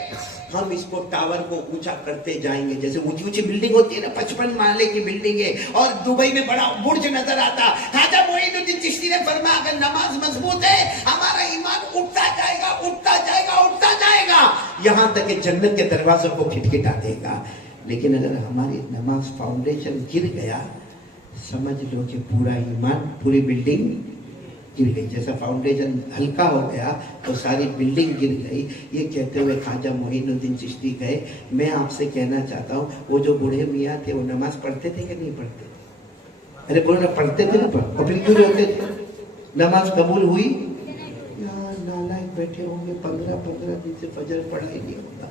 ہم اس کو ٹاور کو اونچا کرتے جائیں گے. جیسے اونچی اونچی بلڈنگ ہوتی ہے نا، 55 مالے کی بلڈنگ ہے، اور دبئی میں بڑا برج نظر آتا. خواجہ معین الدین چشتی نے فرمایا اگر نماز مضبوط ہے ہمارا ایمان اٹھتا جائے گا، اٹھتا جائے گا، اٹھتا جائے گا، یہاں تک کہ جنت کے دروازوں کو کھٹکھٹا دے گا. لیکن اگر ہماری نماز فاؤنڈیشن گر گیا، سمجھ لو کہ پورا ایمان، پوری بلڈنگ گر گئی. جیسا فاؤنڈیشن ہلکا ہو گیا تو ساری بلڈنگ گر گئی. یہ کہتے ہوئے خواجہ معین الدین چشتی گئے. میں آپ سے کہنا چاہتا ہوں وہ جو بوڑھے میاں تھے وہ نماز پڑھتے تھے کہ نہیں پڑھتے تھے؟ ارے بولو نا، پڑھتے تھے نا. اور پھر کیوں روتے تھے؟ نماز قبول ہوئی؟ یہاں نالائق بیٹھے ہوں گے 15 دن سے فجر پڑھا ہی نہیں ہوتا،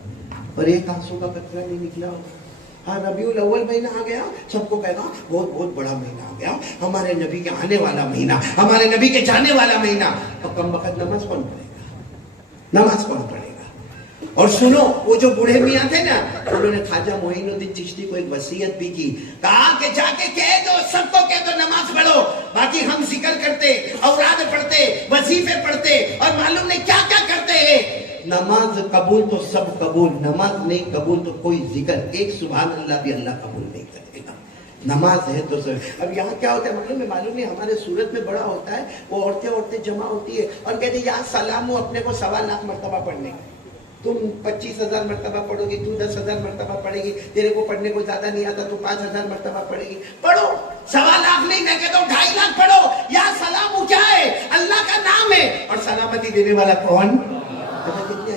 اور ایک آنسو کا قطرہ نہیں نکلا ہوگا. ہاں ربیع الاول مہینہ آ گیا، سب کو کہنا بہت بڑا مہینہ آ گیا، ہمارے نبی کے آنے والا مہینہ، ہمارے نبی کے جانے والا مہینہ. تو کم وقت نماز کون پڑھے گا؟ نماز کون پڑھے گا؟ اور سنو، وہ جو بوڑھے میاں تھے نا، انہوں نے خواجہ معین الدین چشتی کو ایک وصیت بھی کی. کہا کہ جا کے کہہ دو، سب کو کہہ دو نماز پڑھو، باقی ہم ذکر کرتے، اوراد پڑھتے، وظیفے پڑھتے، اور معلوم نہیں کیا کیا کرتے ہیں. نماز قبول تو سب قبول، نماز نہیں قبول تو کوئی ذکر، ایک سبحان اللہ بھی اللہ قبول نہیں کرے گا. نماز ہے تو سب. اب یہاں کیا ہوتا ہے معلوم نہیں، ہمارے صورت میں بڑا ہوتا ہے، وہ عورتیں جمع ہوتی ہے اور کہتے ہیں یا سلام ہو اپنے کو 1.25 مرتبہ پڑھنے کا. تم 25,000 مرتبہ پڑھو گی، تو 10,000 مرتبہ پڑھے گی، تیرے کو پڑھنے کو زیادہ نہیں آتا تو 5,000 مرتبہ پڑھے گی. پڑھو 1.25 نہیں، میں کہتا ہوں 2.5 لاکھ پڑھو. یا سلام کیا ہے؟ اللہ کا نام ہے، اور سلامتی دینے والا کون؟ کتنے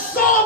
100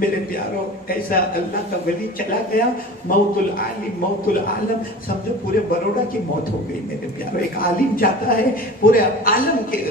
میرے پیاروں ایسا اللہ کا ولی چلا گیا، موت العالم موت العالم، سمجھو پورے بروڑا کی موت ہو گئی میرے پیاروں. ایک عالم جاتا ہے پورے عالم کے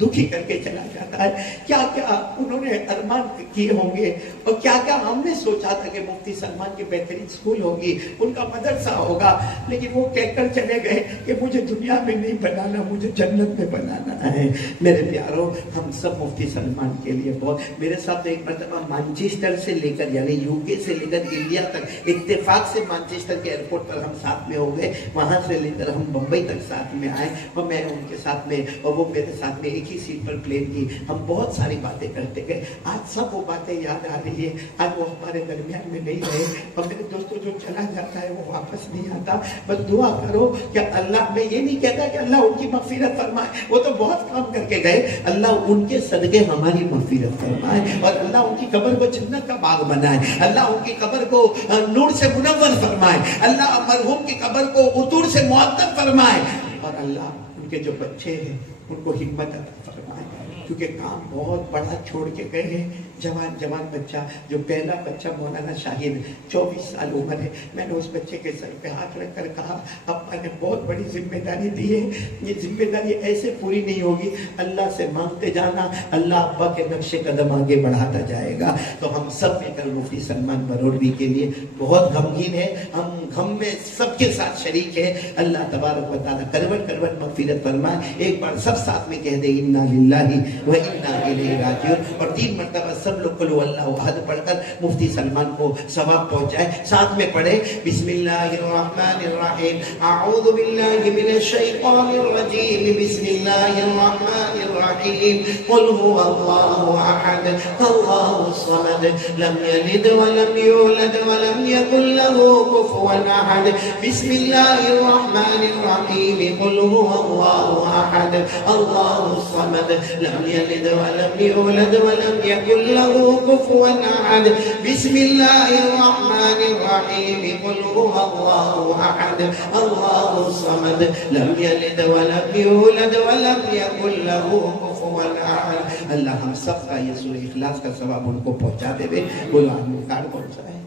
دکھی کر کے چلا جاتا ہے. کیا کیا انہوں نے ارمان کیے ہوں گے، اور کیا کیا ہم نے سوچا تھا کہ مفتی سلمان کی بہترین اسکول ہوگی، ان کا مدرسہ ہوگا، لیکن وہ کہہ کر چلے گئے کہ مجھے دنیا میں نہیں بنانا، مجھے جنت میں بنانا ہے. میرے پیاروں ہم سب مفتی سلمان کے لیے بہت، میرے ساتھ ایک مرتبہ مانچسٹر سے لے کر یعنی یو کے سے لے کر انڈیا تک اتفاق سے مانچسٹر کے ایئرپورٹ پر ہم ساتھ میں ہو گئے، وہاں سے لے کر ہم بمبئی تک ساتھ میں آئے، اور میں ان کے ساتھ میں اور وہ میرے ساتھ میں ایک ہی سیٹ پر پلین کی. ہم بہت ساری باتیں کرتے گئے. آج سب وہ باتیں یاد آ رہی ہے. آج وہ ہمارے درمیان میں نہیں رہے، اور میرے دوستوں جو چلا جاتا ہے وہ واپس نہیں آتا. بس دعا کرو کہ اللہ، میں یہ نہیں کہتا کہ اللہ ان کی مغفرت فرمائے، وہ تو بہت کام کر کے گئے، اللہ ان کے صدقے ہماری مغفرت فرمائے، اور اللہ ان کی قبر کو جنت کا باغ بنائے، اللہ ان کی قبر کو نور سے منور فرمائے، اللہ مرحوم کی قبر کو عطور سے معطر فرمائے، اور اللہ ان کے جو بچے ہیں ان کو حکمت عطا فرمائے، کیونکہ کام بہت بڑا چھوڑ کے گئے ہیں. جوان بچہ، جو پہلا بچہ مولانا شاہد 24 سال عمر ہے. میں نے اس بچے کے سر پہ ہاتھ رکھ کر کہا ابا نے بہت بڑی ذمہ داری دی ہے، یہ ذمہ داری ایسے پوری نہیں ہوگی، اللہ سے مانگتے جانا، اللہ ابا کے نقش قدم آگے بڑھاتا جائے گا. تو ہم سب مل کر مفتی سلمان بروڑوی کے لیے بہت غمگین ہے، ہم غم میں سب کے ساتھ شریک ہے. اللہ تبارک و تعالیٰ کروٹ کروٹ مغفرت فرمائے. ایک بار سب ساتھ میں کہہ دیں انا للہ و انا الیہ راجعون، اور 3 مرتبہ سب لوگ قل اللہ احد پڑھ کر مفتی سلمان کو ثواب پہنچائے. ساتھ میں پڑھے بسم اللہ الرحمن الرحیم، اعوذ باللہ من الشیطان الرجیم، بسم اللہ الرحمن الرحیم، قل هو اللہ احد اللہ الصمد، لم یلد ولم یولد ولم یکن له کفوا احد. بسم اللہ الرحمن الرحیم، قل هو اللہ احد اللہ الصمد، لم یلد ولم یولد ولم یکن له كفوا احد. بسم اللہ الرحمن الرحیم، قل هو اللہ احد اللہ الصمد، لم یلد ولم یولد ولم یکن له کفوا احد. اللہ ہم سب کا یہ سورہ اخلاص کا ثواب ان کو پہنچا دے. بولو آدمی کارڈ کون سا ہے؟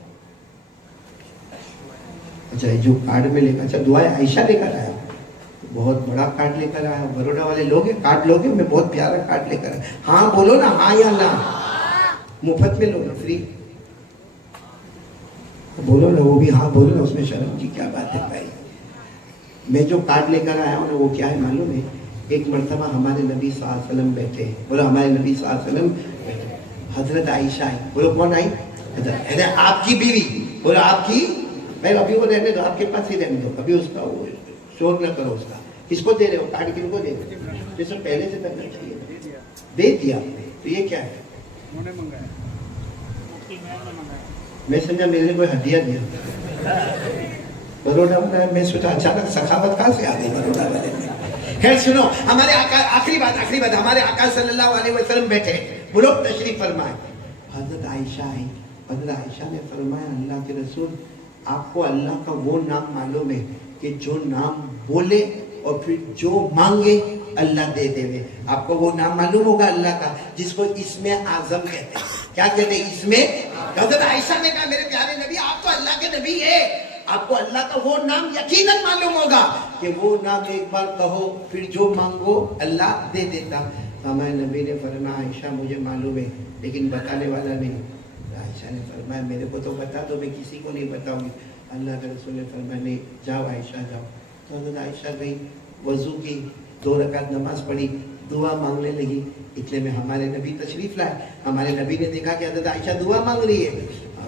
اچھا جو کارڈ میں لے کر، اچھا دعائیں عائشہ لے کر آیا، بہت بڑا کارڈ لے کر آیا. بروڈا والے لوگ ہیں کارڈ لوگے، میں بہت پیارا کارڈ لے کر آیا. ہاں بولو نا، ہاں یا نہ، مفت میں لوگ فری بولو نا، وہ بھی ہاں بولو نا، اس میں شرم کی کیا بات ہے بھائی. میں جو کارڈ لے کر آیا ہوں نا وہ کیا ہے معلوم ہے؟ ایک مرتبہ ہمارے نبی صلی اللہ علیہ وسلم بیٹھے، بولو ہمارے نبی صلی اللہ علیہ وسلم بیٹھے، حضرت عائشہ آئی. بولو کون آئی؟ حضرت آپ کی بیوی. بولو آپ کی، میں ابھی وہ رہنے دو، آپ کے پاس ہی رہنے دو، ابھی اس کا وہ شور نہ کرو. اس کا کس کو دے رہے ہو کارڈ؟ کن کو دے رہے ہو؟ جس کو پہلے سے کرنا چاہیے دے دیا. تو یہ کیا ہے؟ میں سمجھا میرے کوئی ہدیہ دیا. بروڈا میں نے سوچا اچانک سخاوت کہاں سے آ گئی بروڈا والے میں. خیر سنو، ہمارے آقا، آخری بات، ہمارے آقا صلی اللہ علیہ وسلم بیٹھے، وہ لوگ تشریف فرمائے. حضرت عائشہ آئی. حضرت عائشہ نے فرمایا اللہ کے رسول، آپ کو اللہ کا وہ نام معلوم ہے کہ جو نام بولے اور پھر جو مانگے اللہ دے دے وے. آپ کو وہ نام معلوم ہوگا اللہ کا جس کو اسم اعظم کہتے ہیں. کیا کہتے ہیں؟ اسم. حضرت عائشہ نے کہا میرے پیارے نبی آپ تو اللہ کے نبی ہے، آپ کو اللہ کا وہ نام یقیناً معلوم ہوگا کہ وہ نام ایک بار کہو پھر جو مانگو اللہ دے دیتا. ہمارے نبی نے فرمایا عائشہ مجھے معلوم ہے لیکن بتانے والا نہیں. عائشہ نے فرمایا میرے کو تو بتا دو، میں کسی کو نہیں بتاؤں گی. اللہ کے رسول نے فرمایا نہیں، جاؤ عائشہ جاؤ. تو حضرت عائشہ گئی، وضو کی، 2 رکعت نماز پڑھی، دعا مانگنے لگی. اتنے میں ہمارے نبی تشریف لائے. ہمارے نبی نے دیکھا کہ حضرت عائشہ دعا مانگ رہی ہے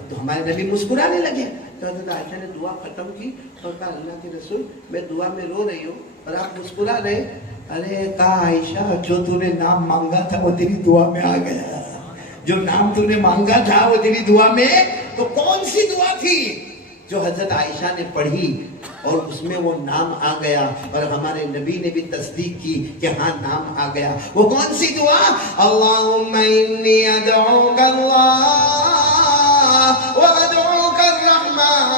تو ہمارے نبی مسکرانے لگے. تو حضرت عائشہ نے دعا ختم کی اور کہا اللہ کے رسول میں دعا میں رو رہی ہوں اور آپ مسکرا رہے. ارے کہا عائشہ جو تو نے نام مانگا تھا وہ تیری دعا میں آ گیا، جو نام تو نے مانگا تھا وہ تیری دعا میں. تو کون سی دعا تھی جو حضرت عائشہ نے پڑھی اور اس میں وہ نام آ گیا اور ہمارے نبی نے بھی تصدیق کی کہ ہاں نام آ گیا؟ وہ کون سی دعا؟ اللہم انی ادعوک اللہ وادعوک الرحمن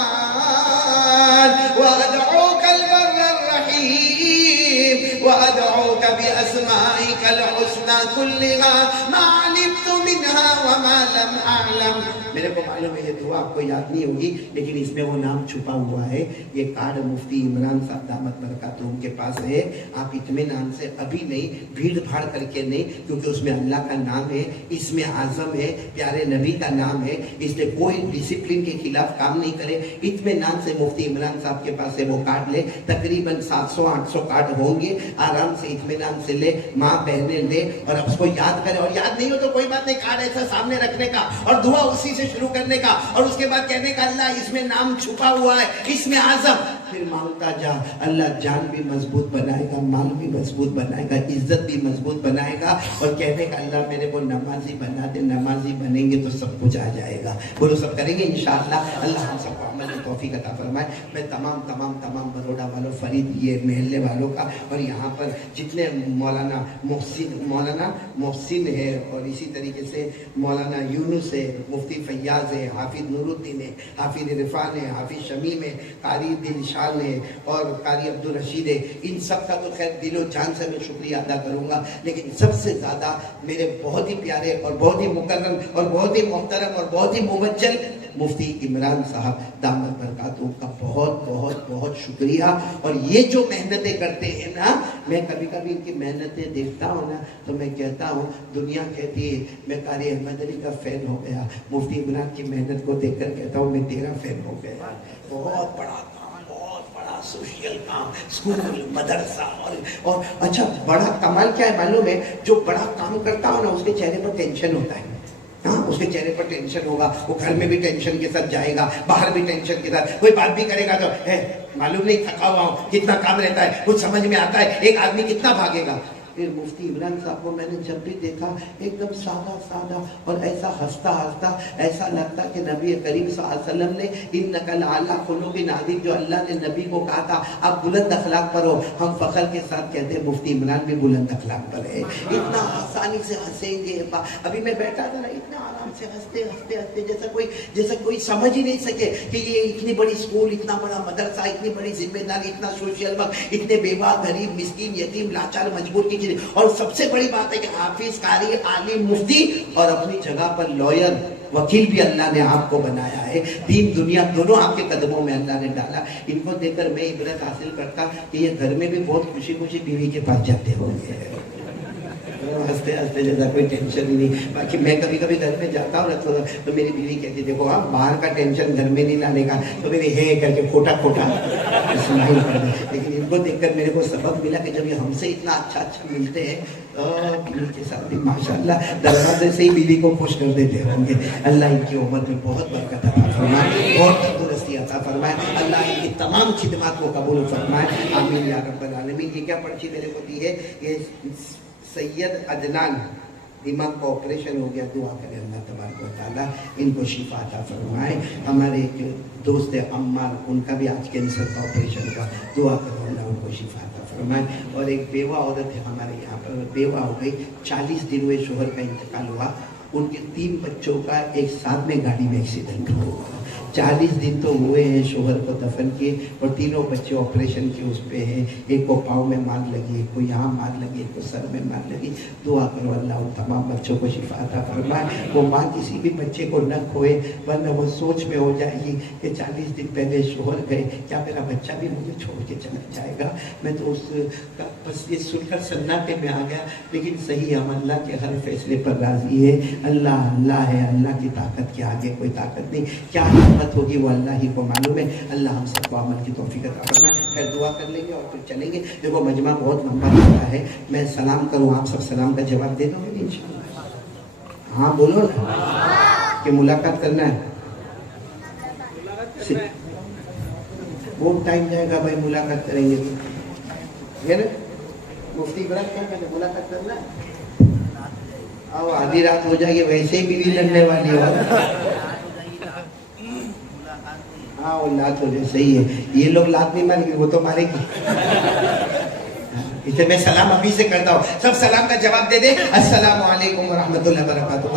وادعوک البر الرحیم وادعوک باسمائک الحسنى الارض كلها ما علمت منها وما لم اعلم. میرے کو معلوم ہے یہ دعا آپ کو یاد نہیں ہوگی لیکن اس میں وہ نام چھپا ہوا ہے. یہ کارڈ مفتی عمران صاحب دامت برکاتہم کے پاس ہے. آپ اطمینان سے ابھی نہیں, بھیڑ بھاڑ کر کے نہیں, کیونکہ اس میں اللہ کا نام ہے, اس میں اعظم ہے, پیارے نبی کا نام ہے, اس لیے کوئی ڈسپلن کے خلاف کام نہیں کرے. اطمینان سے مفتی عمران صاحب کے پاس سے وہ کارڈ لے. تقریباً 700-800 کارڈ ہوں گے. آرام سے اطمینان سے لے, ماں بہنیں لے اور اب اس کو یاد کرے. اور یاد نہیں ہو تو کوئی بات نہیں, کارڈ ایسا سامنے رکھنے کا اور دعا اسی سے شروع کرنے کا اور اس کے بعد کہنے کا اللہ اس میں نام چھپا ہوا ہے, اس میں اعظم. پھر مانگتا جا, اللہ جان بھی مضبوط بنائے گا, مال بھی مضبوط بنائے گا, عزت بھی مضبوط بنائے گا. اور کہنے کا اللہ میرے کو نمازی بنا دے, نمازی بنیں گے تو سب کچھ آ جائے گا. بولو سب کریں گے انشاءاللہ. اللہ ہم سب کو عمل کی توفیق عطا فرمائے. میں تمام بروڈا والوں, فرید یہ محلے والوں کا اور یہاں پر جتنے مولانا محسن ہے اور اسی طریقے سے مولانا یونس ہے, مفتی فیاض ہے, حافظ نور الدین ہے, حافظ عرفان ہے, حافظ شمیم ہے, قاری دلشان ہے اور قاری عبدالرشید ہے. ان سب کا تو خیر دل و جان سے میں شکریہ ادا کروں گا, لیکن سب سے زیادہ میرے بہت ہی پیارے اور بہت ہی مکرم اور بہت ہی محترم اور بہت ہی مبجل مفتی عمران صاحب دامت برکاتہم کا بہت بہت بہت شکریہ. اور یہ جو محنتیں کرتے ہیں نا, میں کبھی کبھی ان کی محنتیں دیکھتا ہوں نا تو میں کہتا ہوں, دنیا کہتی ہے میں قاری احمد علی کا فین ہو گیا, مفتی عمران کی محنت کو دیکھ کر کہتا ہوں میں تیرا فین ہو گیا. بہت بڑا کام, بہت بڑا سوشل کام, اسکول, مدرسہ اور اچھا بڑا کمال کیا ہے معلوم ہے, جو بڑا کام کرتا ہو نا اس کے چہرے پر ٹینشن ہوتا ہے. ہاں, اس کے چہرے پر ٹینشن ہوگا, وہ گھر میں بھی ٹینشن کے ساتھ جائے گا, باہر بھی ٹینشن کے ساتھ, کوئی بات بھی کرے گا تو معلوم نہیں تھکا ہوا ہوں, کتنا کام رہتا ہے, کچھ سمجھ میں آتا ہے, ایک آدمی کتنا بھاگے گا. پھر مفتی عمران صاحب کو میں نے جب بھی دیکھا ایک دم سادہ اور ایسا ہنستا ایسا لگتا کہ نبی کریم صلی اللہ علیہ وسلم نے انک لعلی خلق عظیم, جو اللہ نے نبی کو کہا تھا آپ بلند اخلاق پر ہو, ہم فخر کے ساتھ کہتے ہیں مفتی عمران بھی بلند اخلاق پر ہے. اتنا آسانی سے ہنسیں گے. ابھی میں بیٹھا تھا نا, اتنا آرام سے ہنستے جیسا کوئی سمجھ ہی نہیں سکے کہ یہ اتنی بڑی اسکول, اتنا بڑا مدرسہ, اتنی بڑی ذمہ داری, اتنا سوشل ورک, اتنے بیوہ, غریب, مسکین, یتیم, لاچار, مجبور کی. اور سب سے بڑی بات ہے کہ حافظ, قاری, عالم, مفتی اور اپنی جگہ پر لائر, وکیل بھی اللہ نے آپ کو بنایا ہے. دین دنیا دونوں آپ کے قدموں میں اللہ نے ڈالا. ان کو دیکھ کر میں عبرت حاصل کرتا کہ یہ گھر میں بھی بہت خوشی بیوی کے پاس جاتے ہوں گے, ہنستے جیسا کوئی ٹینشن ہی نہیں. باقی میں کبھی گھر میں جاتا ہوں نا تو میری بیوی کہتی دیکھو آپ باہر کا ٹینشن گھر میں نہیں لانے کا, تو میری ہے کر کے کھوٹا اسمائل کر دیں. لیکن ان کو دیکھ کر میرے کو سبق ملا کہ جب یہ ہم سے اتنا اچھا ملتے ہیں تو بیوی کے ساتھ بھی ماشاءاللہ دروازے سے ہی بیوی کو خوش کر دیتے ہوں گے. اللہ ان کی عمر میں بہت برکت عطا فرمائے, بہت تندرستی عطا فرمائے. اللہ ان کی تمام خدمات کو قبول فرمائے. آمین یا رب العالمین. یہ کیا پرچی میرے کو دی ہے, یہ سید عدنان دماغ کا آپریشن ہو گیا, دعا کرے اللہ تبارک و تعالیٰ ان کو شفا عطا فرمائے. ہمارے ایک دوست ہے عمار, ان کا بھی آج کینسر کا آپریشن کا, دعا کرو اللہ ان کو شفا عطا فرمائے. اور ایک بیوہ عورت ہے ہمارے یہاں پر, بیوہ ہو گئی, 40 دن ہوئے شوہر کا انتقال ہوا, ان کے 3 بچوں کا ایک ساتھ میں گاڑی میں ایکسیڈنٹ ہوا. 40 دن تو ہوئے ہیں, شوہر کو دفن کیے اور تینوں بچے آپریشن کے اس پہ ہیں. ایک کو پاؤں میں مار لگی, ایک کو یہاں مار لگی, ایک کو سر میں مار لگی. دعا کرو اللہ ان تمام بچوں کو شفا عطا فرمائے. وہ ماں کسی بھی بچے کو نہ کھوئے, ورنہ وہ سوچ میں ہو جائے گی کہ 40 دن پہلے شوہر گئے, کیا میرا بچہ بھی مجھے چھوڑ کے چلا جائے گا. میں تو اس کا بس یہ سن کر سناٹے میں آ گیا. لیکن صحیح ہم اللہ کے ہر فیصلے پر راضی ہے. اللہ ہے, اللہ کی طاقت کے آگے کوئی طاقت نہیں. کیا حکمت ہوگی وہ اللہ ہی کو معلوم ہے. اللہ ہم سب کو عمل کی توفیق عطا فرمائے. پھر دعا کر لیں گے اور پھر چلیں گے. دیکھو مجمع بہت لمبا ہوتا ہے, میں سلام کروں, آپ سب سلام کا جواب دے دو گے انشاءاللہ. ہاں بولو نا کہ ملاقات کرنا ہے. بہت ٹائم جائے گا بھائی, ملاقات کریں گے تو نا. مفتی عمران کیا کہتے ہیں, ملاقات کرنا ہے. آؤ, آدھی رات ہو جائے گی, ویسے ہی بیوی لڑنے والی ہو. ہاں وہ لات ہو جائے, صحیح ہے. یہ لوگ لات نہیں مارے گی, وہ تو مارے گی. اسے میں سلام ابھی سے کرتا ہوں, سب سلام کا جواب دے دیں. السلام علیکم ورحمۃ اللہ وبرکاتہ.